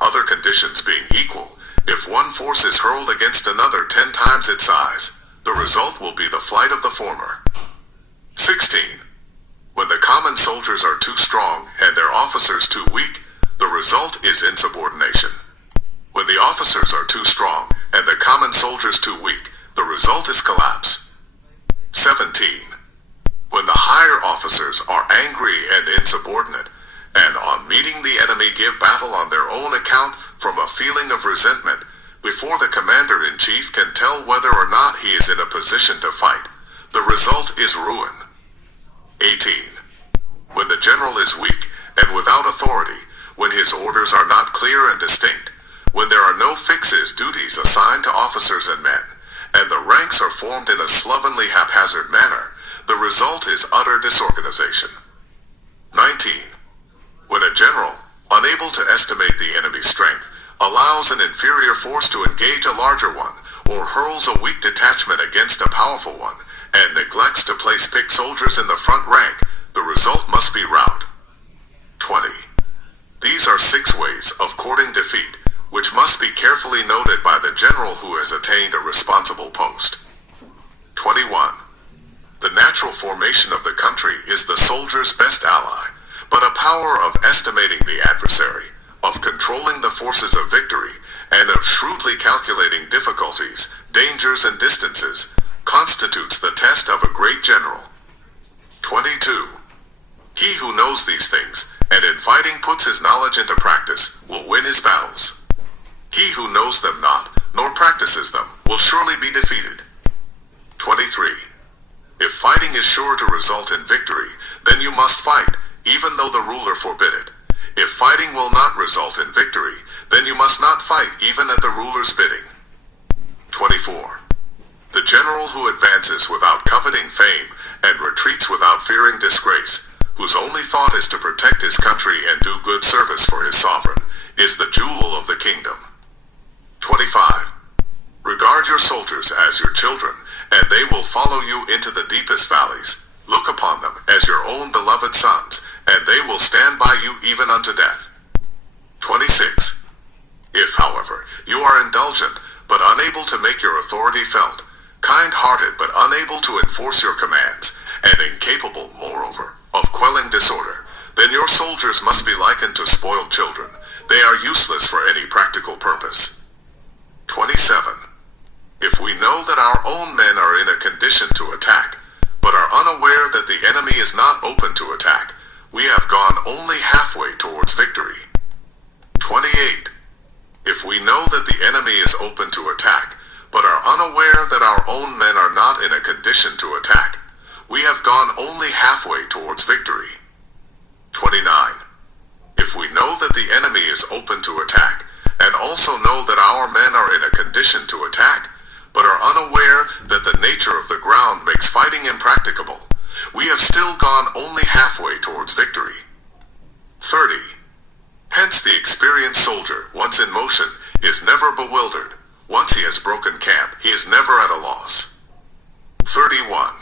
Other conditions being equal, if one force is hurled against another 10 times its size, the result will be the flight of the former. 16. When the common soldiers are too strong and their officers too weak, the result is insubordination. When the officers are too strong and the common soldiers too weak, the result is collapse. 17. When the higher officers are angry and insubordinate, and on meeting the enemy give battle on their own account from a feeling of resentment, before the commander-in-chief can tell whether or not he is in a position to fight, the result is ruin. 18. When the general is weak and without authority, when his orders are not clear and distinct, when there are no fixes duties assigned to officers and men, and the ranks are formed in a slovenly haphazard manner, the result is utter disorganization. 19. When a general, unable to estimate the enemy's strength, allows an inferior force to engage a larger one, or hurls a weak detachment against a powerful one, and neglects to place picked soldiers in the front rank, the result must be rout. 20. These are 6 ways of courting defeat, which must be carefully noted by the general who has attained a responsible post. 21. The natural formation of the country is the soldier's best ally, but a power of estimating the adversary, of controlling the forces of victory, and of shrewdly calculating difficulties, dangers, and distances, constitutes the test of a great general. 22. He who knows these things, and in fighting puts his knowledge into practice, will win his battles. He who knows them not, nor practices them, will surely be defeated. 23. If fighting is sure to result in victory, then you must fight, even though the ruler forbid it. If fighting will not result in victory, then you must not fight even at the ruler's bidding. 24. The general who advances without coveting fame and retreats without fearing disgrace, whose only thought is to protect his country and do good service for his sovereign, is the jewel of the kingdom. 25. Regard your soldiers as your children, and they will follow you into the deepest valleys. Look upon them as your own beloved sons, and they will stand by you even unto death. 26. If, however, you are indulgent, but unable to make your authority felt, kind-hearted but unable to enforce your commands, and incapable, moreover, of quelling disorder, then your soldiers must be likened to spoiled children. They are useless for any practical purpose. 27. If we know that our own men are in a condition to attack, but are unaware that the enemy is not open to attack, we have gone only halfway towards victory. 28. If we know that the enemy is open to attack, but are unaware that our own men are not in a condition to attack, we have gone only halfway towards victory. 29. If we know that the enemy is open to attack, and also know that our men are in a condition to attack, but are unaware that the nature of the ground makes fighting impracticable, we have still gone only halfway towards victory. 30. Hence the experienced soldier, once in motion, is never bewildered. Once he has broken camp, he is never at a loss. 31.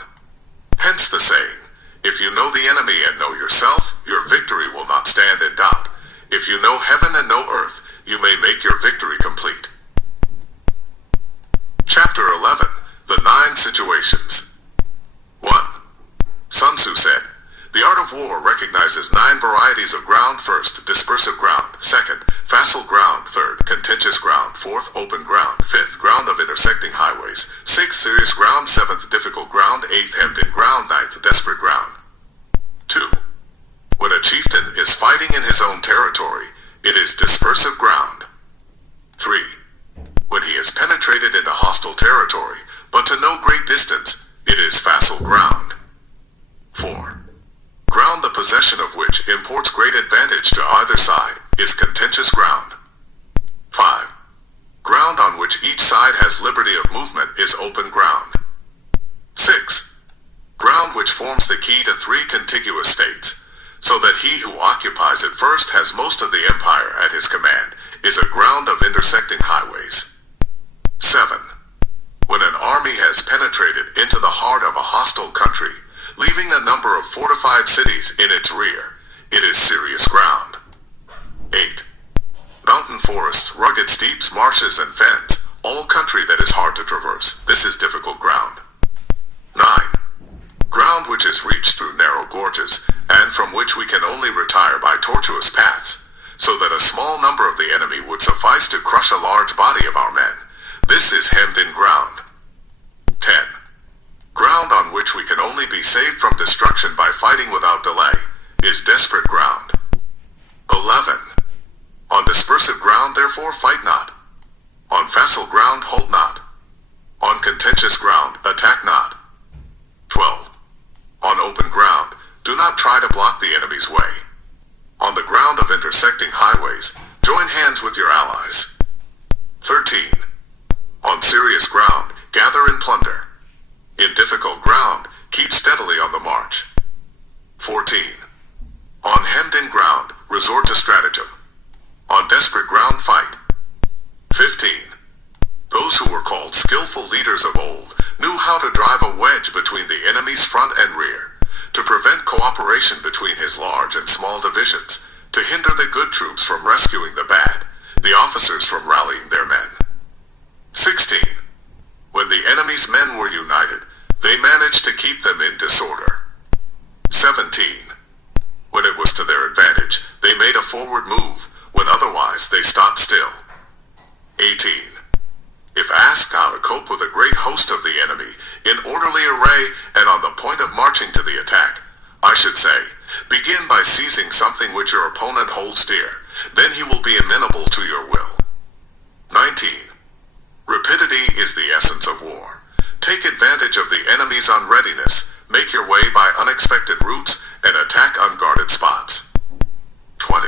Hence the saying, if you know the enemy and know yourself, your victory will not stand in doubt. If you know heaven and know earth, you may make your victory complete. Chapter 11. The 9 Situations. 1. Sun Tzu said, the art of war recognizes 9 varieties of ground. First, dispersive ground. Second, facile ground. Third, contentious ground. Fourth, open ground. Fifth, ground of intersecting highways. Sixth, serious ground. Seventh, difficult ground. Eighth, hemmed in ground. Ninth, desperate ground. 2. When a chieftain is fighting in his own territory, it is dispersive ground. 3. When he has penetrated into hostile territory, but to no great distance, it is facile ground. 4. Ground the possession of which imports great advantage to either side is contentious ground. 5. Ground on which each side has liberty of movement is open ground. 6. Ground which forms the key to 3 contiguous states, so that he who occupies it first has most of the empire at his command, is a ground of intersecting highways. 7. When an army has penetrated into the heart of a hostile country, leaving a number of fortified cities in its rear, it is serious ground. 8. Mountain forests, rugged steeps, marshes, and fens, all country that is hard to traverse, this is difficult ground. 9. Ground which is reached through narrow gorges, and from which we can only retire by tortuous paths, so that a small number of the enemy would suffice to crush a large body of our men. This is hemmed in ground. 10. Ground on which we can only be saved from destruction by fighting without delay is desperate ground. 11. On dispersive ground, therefore, fight not. On facile ground, hold not. On contentious ground, attack not. 12. On open ground, do not try to block the enemy's way. On the ground of intersecting highways, join hands with your allies. 13. On serious ground, gather and plunder. In difficult ground, keep steadily on the march. 14. On hemmed-in ground, resort to stratagem. On desperate ground, fight. 15. Those who were called skillful leaders of old knew how to drive a wedge between the enemy's front and rear, to prevent cooperation between his large and small divisions, to hinder the good troops from rescuing the bad, the officers from rallying their men. 16. When the enemy's men were united, they managed to keep them in disorder. 17. When it was to their advantage, they made a forward move, when otherwise they stopped still. 18. If asked how to cope with a great host of the enemy, in orderly array and on the point of marching to the attack, I should say, begin by seizing something which your opponent holds dear, then he will be amenable to your will. 19. Rapidity is the essence of war. Take advantage of the enemy's unreadiness, make your way by unexpected routes, and attack unguarded spots. 20.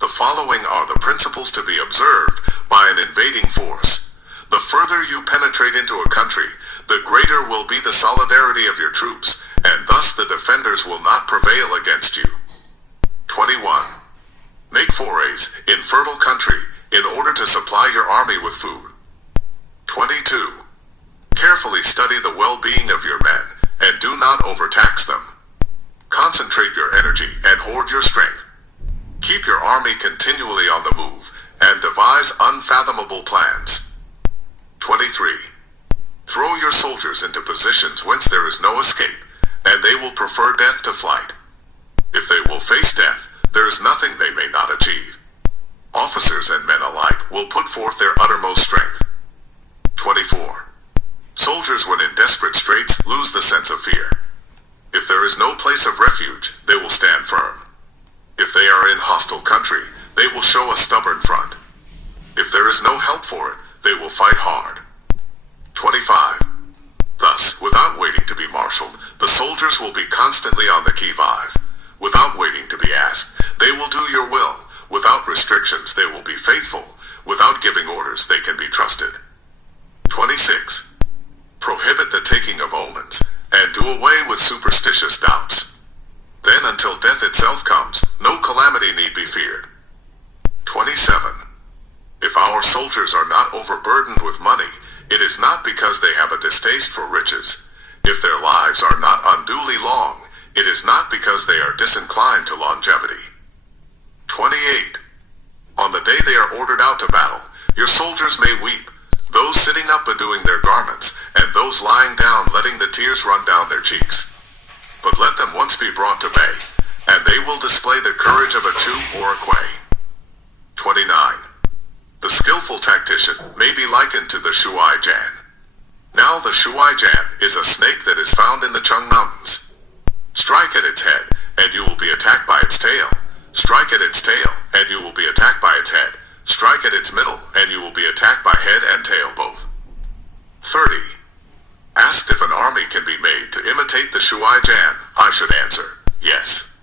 The following are the principles to be observed by an invading force. The further you penetrate into a country, the greater will be the solidarity of your troops, and thus the defenders will not prevail against you. 21. Make forays in fertile country in order to supply your army with food. 22. Carefully study the well-being of your men, and do not overtax them. Concentrate your energy and hoard your strength. Keep your army continually on the move, and devise unfathomable plans. 23. Throw your soldiers into positions whence there is no escape, and they will prefer death to flight. If they will face death, there is nothing they may not achieve. Officers and men alike will put forth their uttermost strength. 24. Soldiers, when in desperate straits, lose the sense of fear. If there is no place of refuge, they will stand firm. If they are in hostile country, they will show a stubborn front. If there is no help for it, they will fight hard. 25. Thus, without waiting to be marshaled, the soldiers will be constantly on the qui-vive. Without waiting to be asked, they will do your will. Without restrictions, they will be faithful. Without giving orders, they can be trusted. 26. Prohibit the taking of omens, and do away with superstitious doubts. Then until death itself comes, no calamity need be feared. 27. If our soldiers are not overburdened with money, it is not because they have a distaste for riches. If their lives are not unduly long, it is not because they are disinclined to longevity. 28. On the day they are ordered out to battle, your soldiers may weep, those sitting up bedewing their garments, and those lying down letting the tears run down their cheeks. But let them once be brought to bay, and they will display the courage of a Chu or a Kuei. 29. The skillful tactician may be likened to the Shuai Jan. Now the Shuai Jan is a snake that is found in the Chung Mountains. Strike at its head, and you will be attacked by its tail. Strike at its tail, and you will be attacked by its head. Strike at its middle, and you will be attacked by head and tail both. 30. Asked if an army can be made to imitate the Shuai Jan, I should answer, yes.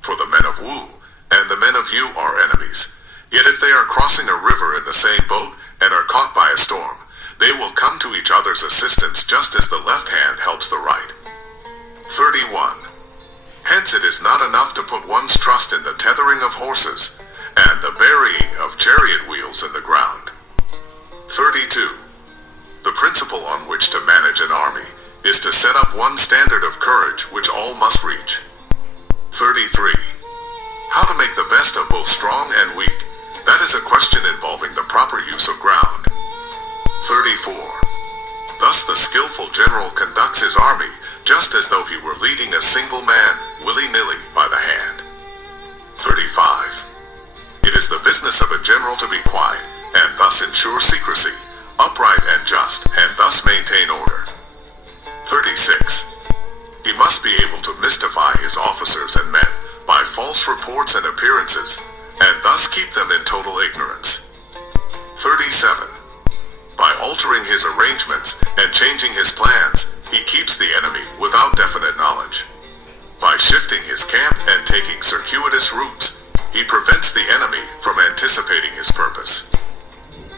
For the men of Wu and the men of Yu are enemies. Yet if they are crossing a river in the same boat and are caught by a storm, they will come to each other's assistance just as the left hand helps the right. 31. Hence it is not enough to put one's trust in the tethering of horses and the burying of chariot wheels in the ground. 32. The principle on which to manage an army is to set up one standard of courage which all must reach. 33. How to make the best of both strong and weak, that is a question involving the proper use of ground. 34. Thus the skillful general conducts his army just as though he were leading a single man, willy-nilly, by the hand. 35. It is the business of a general to be quiet, and thus ensure secrecy, upright and just, and thus maintain order. 36. He must be able to mystify his officers and men by false reports and appearances, and thus keep them in total ignorance. 37. By altering his arrangements and changing his plans, he keeps the enemy without definite knowledge. By shifting his camp and taking circuitous routes, he prevents the enemy from anticipating his purpose.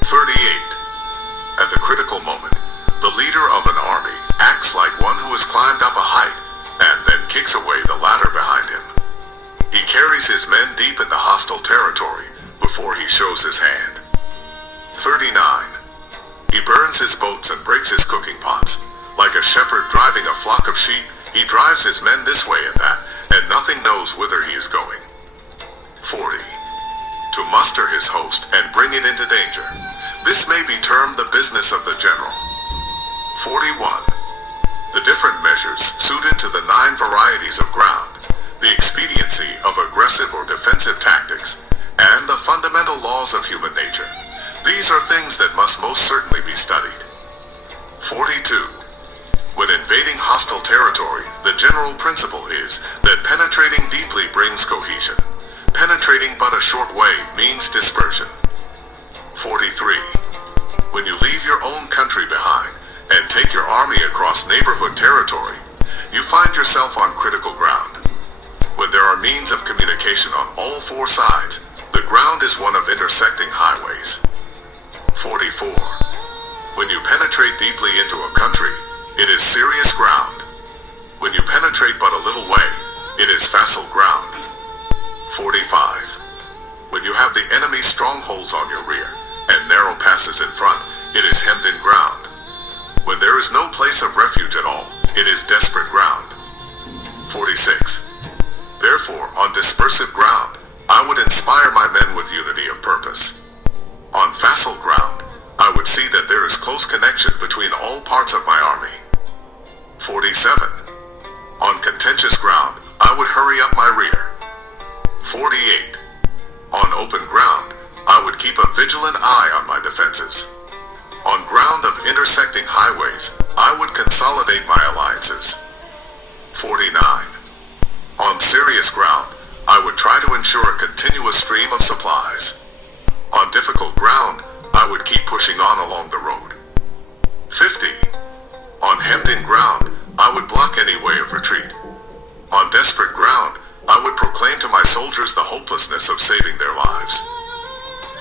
38. At the critical moment, the leader of an army acts like one who has climbed up a height and then kicks away the ladder behind him. He carries his men deep in the hostile territory before he shows his hand. 39. He burns his boats and breaks his cooking pots. Like a shepherd driving a flock of sheep, he drives his men this way and that, and nothing knows whither he is going. 40. To muster his host and bring it into danger. This may be termed the business of the general. 41. the different measures suited to the 9 varieties of ground, the expediency of aggressive or defensive tactics, and the fundamental laws of human nature. These are things that must most certainly be studied. 42. When invading hostile territory, the general principle is that penetrating deeply brings cohesion. Penetrating but a short way means dispersion. 43. When you leave your own country behind and take your army across neighborhood territory, you find yourself on critical ground. When there are means of communication on all 4 sides, the ground is one of intersecting highways. 44. When you penetrate deeply into a country, it is serious ground. When you penetrate but a little way, it is facile ground. 45. When you have the enemy's strongholds on your rear and narrow passes in front, it is hemmed in ground. When there is no place of refuge at all, it is desperate ground. 46. Therefore, on dispersive ground, I would inspire my men with unity of purpose. On facile ground, I would see that there is close connection between all parts of my army. 47. On contentious ground, I would hurry up my rear. 48. On open ground, I would keep a vigilant eye on my defenses. On ground of intersecting highways, I would consolidate my alliances. 49. On serious ground, I would try to ensure a continuous stream of supplies. On difficult ground, I would keep pushing on along the road. 50. On hemmed-in ground, I would block any way of retreat. On desperate ground, I would proclaim to my soldiers the hopelessness of saving their lives.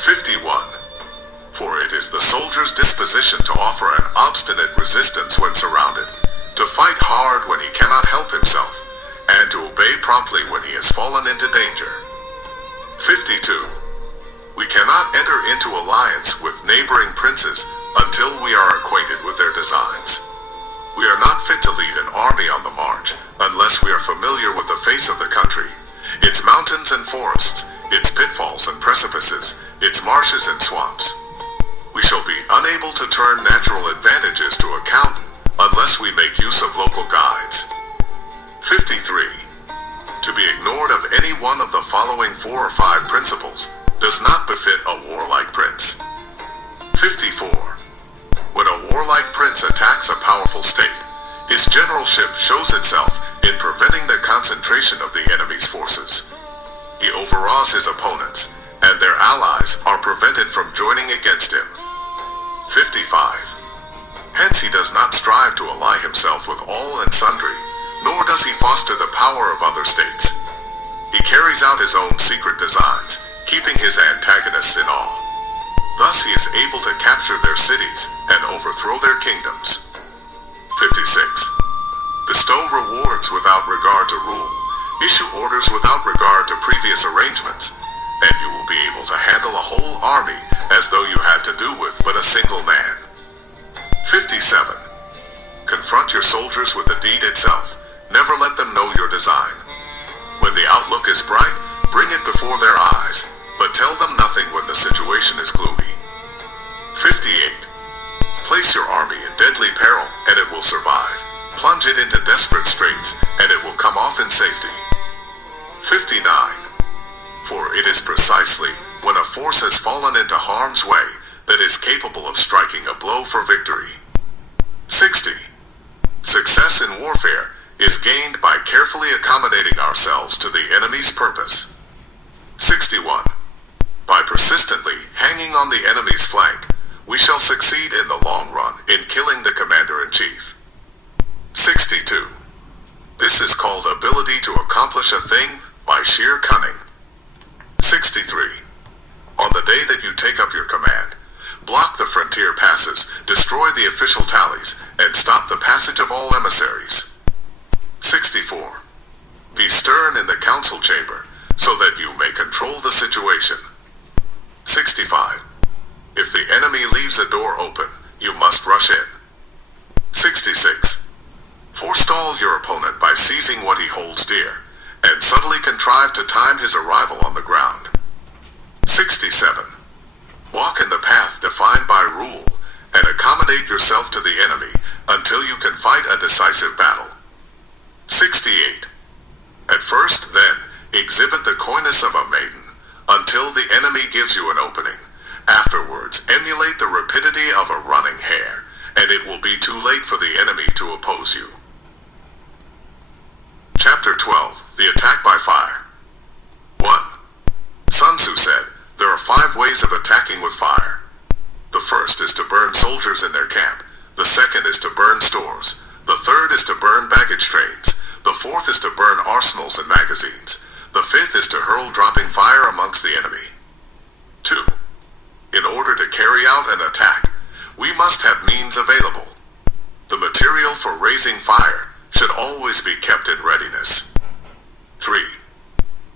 51. For it is the soldier's disposition to offer an obstinate resistance when surrounded, to fight hard when he cannot help himself, and to obey promptly when he has fallen into danger. 52. We cannot enter into alliance with neighboring princes until we are acquainted with their designs. We are not fit to lead an army on the march unless we are familiar with the face of the country, its mountains and forests, its pitfalls and precipices, its marshes and swamps. We shall be unable to turn natural advantages to account unless we make use of local guides. 53. To be ignored of any one of the following 4 or 5 principles does not befit a warlike prince. 54. When a warlike prince attacks a powerful state, his generalship shows itself in preventing the concentration of the enemy's forces. He overawes his opponents, and their allies are prevented from joining against him. 55. Hence he does not strive to ally himself with all and sundry, nor does he foster the power of other states. He carries out his own secret designs, keeping his antagonists in awe. Thus he is able to capture their cities and overthrow their kingdoms. 56. Bestow rewards without regard to rule, issue orders without regard to previous arrangements, and you will be able to handle a whole army as though you had to do with but a single man. 57. Confront your soldiers with the deed itself. Never let them know your design. When the outlook is bright, bring it before their eyes, but tell them nothing when the situation is gloomy. 58. Place your army in deadly peril, and it will survive. Plunge it into desperate straits, and it will come off in safety. 59. For it is precisely when a force has fallen into harm's way that is capable of striking a blow for victory. 60. Success in warfare is gained by carefully accommodating ourselves to the enemy's purpose. 61. By persistently hanging on the enemy's flank, we shall succeed in the long run in killing the commander-in-chief. 62. This is called ability to accomplish a thing by sheer cunning. 63. On the day that you take up your command, block the frontier passes, destroy the official tallies, and stop the passage of all emissaries. 64. Be stern in the council chamber, so that you may control the situation. 65. If the enemy leaves a door open, you must rush in. 66. Forestall your opponent by seizing what he holds dear, and subtly contrive to time his arrival on the ground. 67. Walk in the path defined by rule, and accommodate yourself to the enemy until you can fight a decisive battle. 68. At first, then, exhibit the coyness of a maiden, until the enemy gives you an opening. Afterwards, emulate the rapidity of a running hare, and it will be too late for the enemy to oppose you. Chapter 12. The Attack by Fire. 1. Sun Tzu said, there are 5 ways of attacking with fire. The first is to burn soldiers in their camp. The second is to burn stores. The third is to burn baggage trains. The fourth is to burn arsenals and magazines. The fifth is to hurl dropping fire amongst the enemy. 2. In order to carry out an attack, we must have means available. The material for raising fire should always be kept in readiness. 3.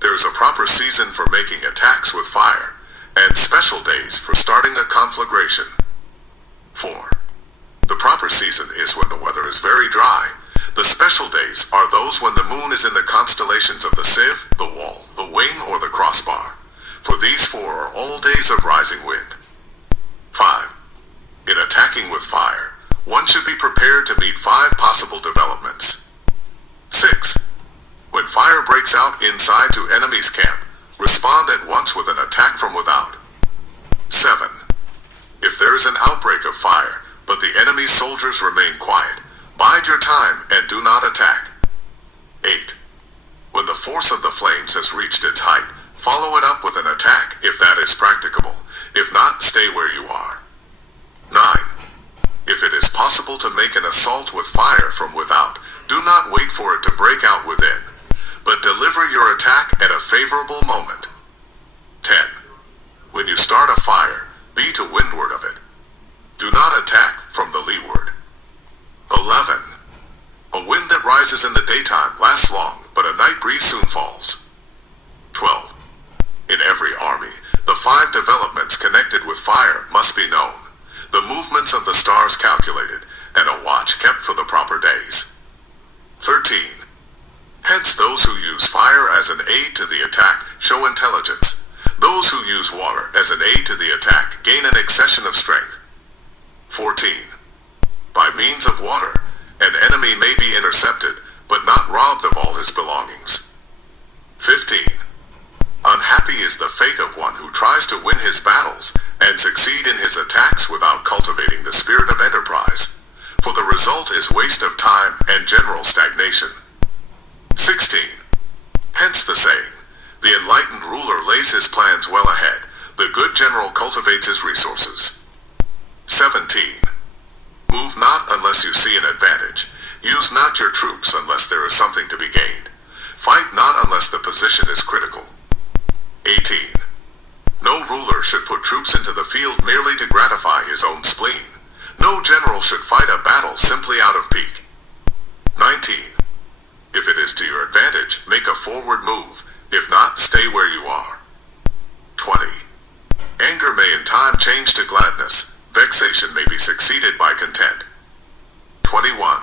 There is a proper season for making attacks with fire, and special days for starting a conflagration. 4. The proper season is when the weather is very dry. The special days are those when the moon is in the constellations of the sieve, the wall, the wing, or the crossbar. For these 4 are all days of rising wind. 5. In attacking with fire, one should be prepared to meet 5 possible developments. 6. When fire breaks out inside to enemy's camp, respond at once with an attack from without. 7. If there is an outbreak of fire, but the enemy's soldiers remain quiet, bide your time and do not attack. 8. When the force of the flames has reached its height, follow it up with an attack if that is practicable. If not, stay where you are. 9. If it is possible to make an assault with fire from without, do not wait for it to break out within, but deliver your attack at a favorable moment. 10. When you start a fire, be to windward of it. Do not attack from the leeward. 11. A wind that rises in the daytime lasts long, but a night breeze soon falls. 12. In every army, the 5 developments connected with fire must be known, the movements of the stars calculated, and a watch kept for the proper days. 13. Hence those who use fire as an aid to the attack show intelligence. Those who use water as an aid to the attack gain an accession of strength. 14. By means of water, an enemy may be intercepted, but not robbed of all his belongings. 15. Unhappy is the fate of one who tries to win his battles and succeed in his attacks without cultivating the spirit of enterprise, for the result is waste of time and general stagnation. 16. Hence the saying, the enlightened ruler lays his plans well ahead, the good general cultivates his resources. 17. Move not unless you see an advantage. Use not your troops unless there is something to be gained. Fight not unless the position is critical. 18. No ruler should put troops into the field merely to gratify his own spleen. No general should fight a battle simply out of pique. 19. If it is to your advantage, make a forward move. If not, stay where you are. 20. Anger may in time change to gladness. Vexation may be succeeded by content. 21.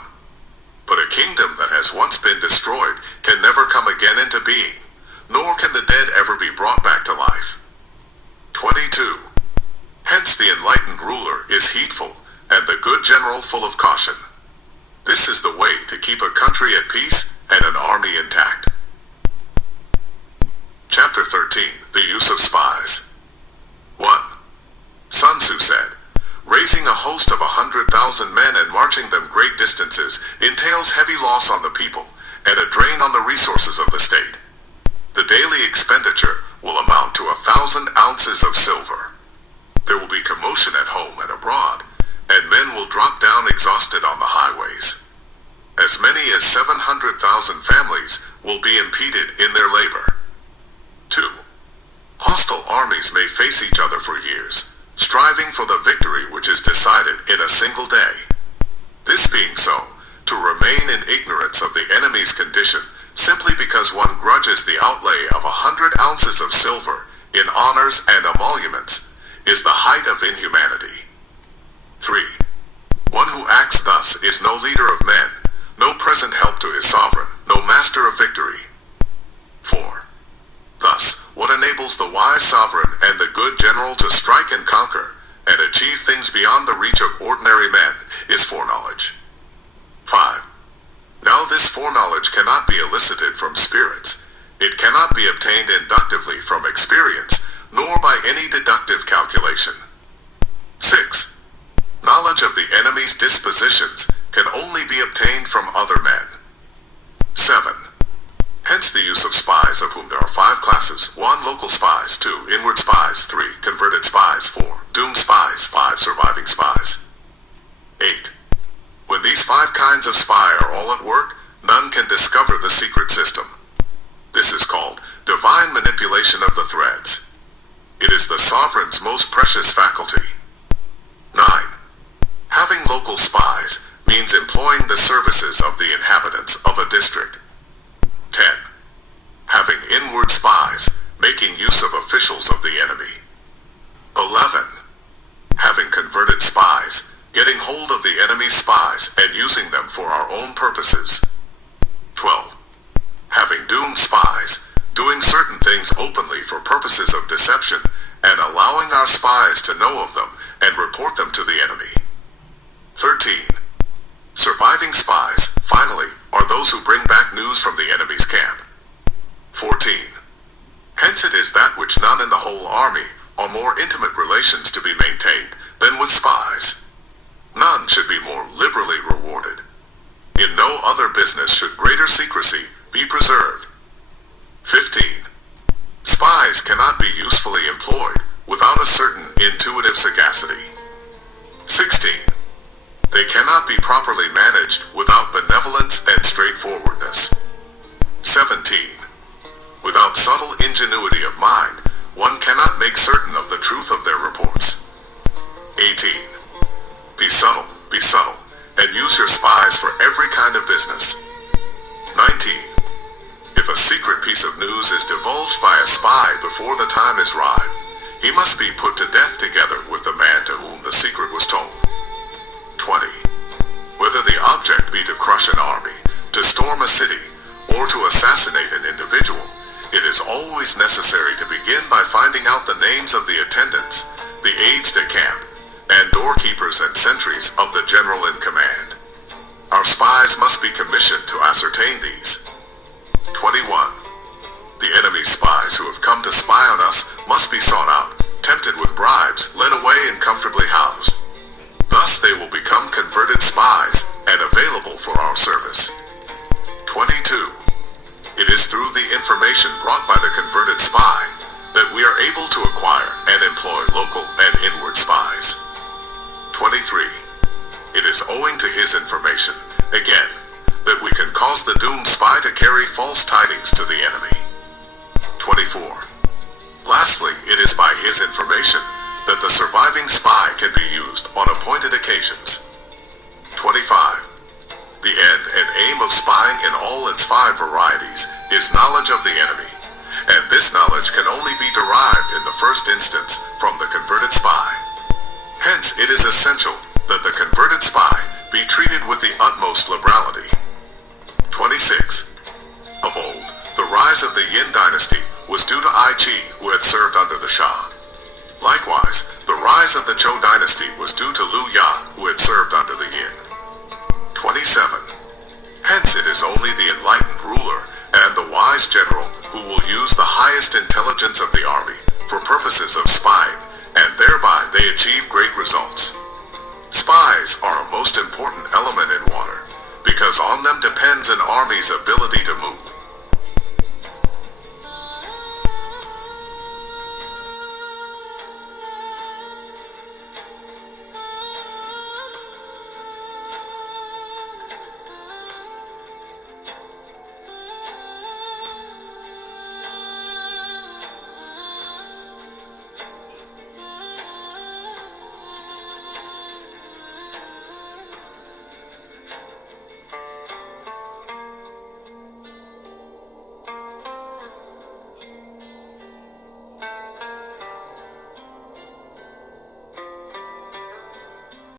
But a kingdom that has once been destroyed can never come again into being, nor can the dead ever be brought back to life. 22. Hence the enlightened ruler is heedful, and the good general full of caution. This is the way to keep a country at peace and an army intact. Chapter 13. The Use of Spies. 1. Sun Tzu said, raising a host of 100,000 men and marching them great distances entails heavy loss on the people and a drain on the resources of the state. The daily expenditure will amount to 1,000 ounces of silver. There will be commotion at home and abroad, and men will drop down exhausted on the highways. As many as 700,000 families will be impeded in their labor. 2. Hostile armies may face each other for years, striving for the victory which is decided in a single day. This being so, to remain in ignorance of the enemy's condition simply because one grudges the outlay of 100 ounces of silver in honors and emoluments is the height of inhumanity. 3. One who acts thus is no leader of men, no present help to his sovereign, no master of victory. 4. Thus, what enables the wise sovereign and the good general to strike and conquer, and achieve things beyond the reach of ordinary men, is foreknowledge. 5. Now this foreknowledge cannot be elicited from spirits. It cannot be obtained inductively from experience, nor by any deductive calculation. 6. Knowledge of the enemy's dispositions can only be obtained from other men. 7. Hence the use of spies, of whom there are 5 classes: 1. Local spies, 2. Inward spies, 3. Converted spies, 4. Doomed spies, 5. Surviving spies. 8. When these 5 kinds of spy are all at work, none can discover the secret system. This is called divine manipulation of the threads. It is the sovereign's most precious faculty. 9. Having local spies means employing the services of the inhabitants of a district. 10. Having inward spies, making use of officials of the enemy. 11. Having converted spies, getting hold of the enemy's spies and using them for our own purposes. 12. Having doomed spies, doing certain things openly for purposes of deception, and allowing our spies to know of them and report them to the enemy. 13. Surviving spies, finally, are those who bring back news from the enemy's camp. 14. Hence it is that which none in the whole army are more intimate relations to be maintained than with spies. None should be more liberally rewarded. In no other business should greater secrecy be preserved. 15. Spies cannot be usefully employed without a certain intuitive sagacity. 16. They cannot be properly managed without benevolence and straightforwardness. 17. Without subtle ingenuity of mind, one cannot make certain of the truth of their reports. 18. Be subtle, and use your spies for every kind of business. 19. If a secret piece of news is divulged by a spy before the time is ripe, he must be put to death together with the man to whom the secret was told. 20. Whether the object be to crush an army, to storm a city, or to assassinate an individual, it is always necessary to begin by finding out the names of the attendants, the aides de camp, and doorkeepers and sentries of the general in command. Our spies must be commissioned to ascertain these. 21. The enemy's spies who have come to spy on us must be sought out, tempted with bribes, led away and comfortably housed. Thus they will become converted spies and available for our service. 22. It is through the information brought by the converted spy that we are able to acquire and employ local and inward spies. 23. It is owing to his information, again, that we can cause the doomed spy to carry false tidings to the enemy. 24. Lastly, it is by his information that the surviving spy can be used on appointed occasions. 25. The end and aim of spying in all its 5 varieties is knowledge of the enemy, and this knowledge can only be derived in the first instance from the converted spy. Hence, it is essential that the converted spy be treated with the utmost liberality. 26. Of old, the rise of the Yin dynasty was due to Ai Qi, who had served under the Shah. Likewise, the rise of the Zhou dynasty was due to Liu Ya, who had served under the Yin. 27. Hence it is only the enlightened ruler and the wise general who will use the highest intelligence of the army for purposes of spying, and thereby they achieve great results. Spies are a most important element in water, because on them depends an army's ability to move.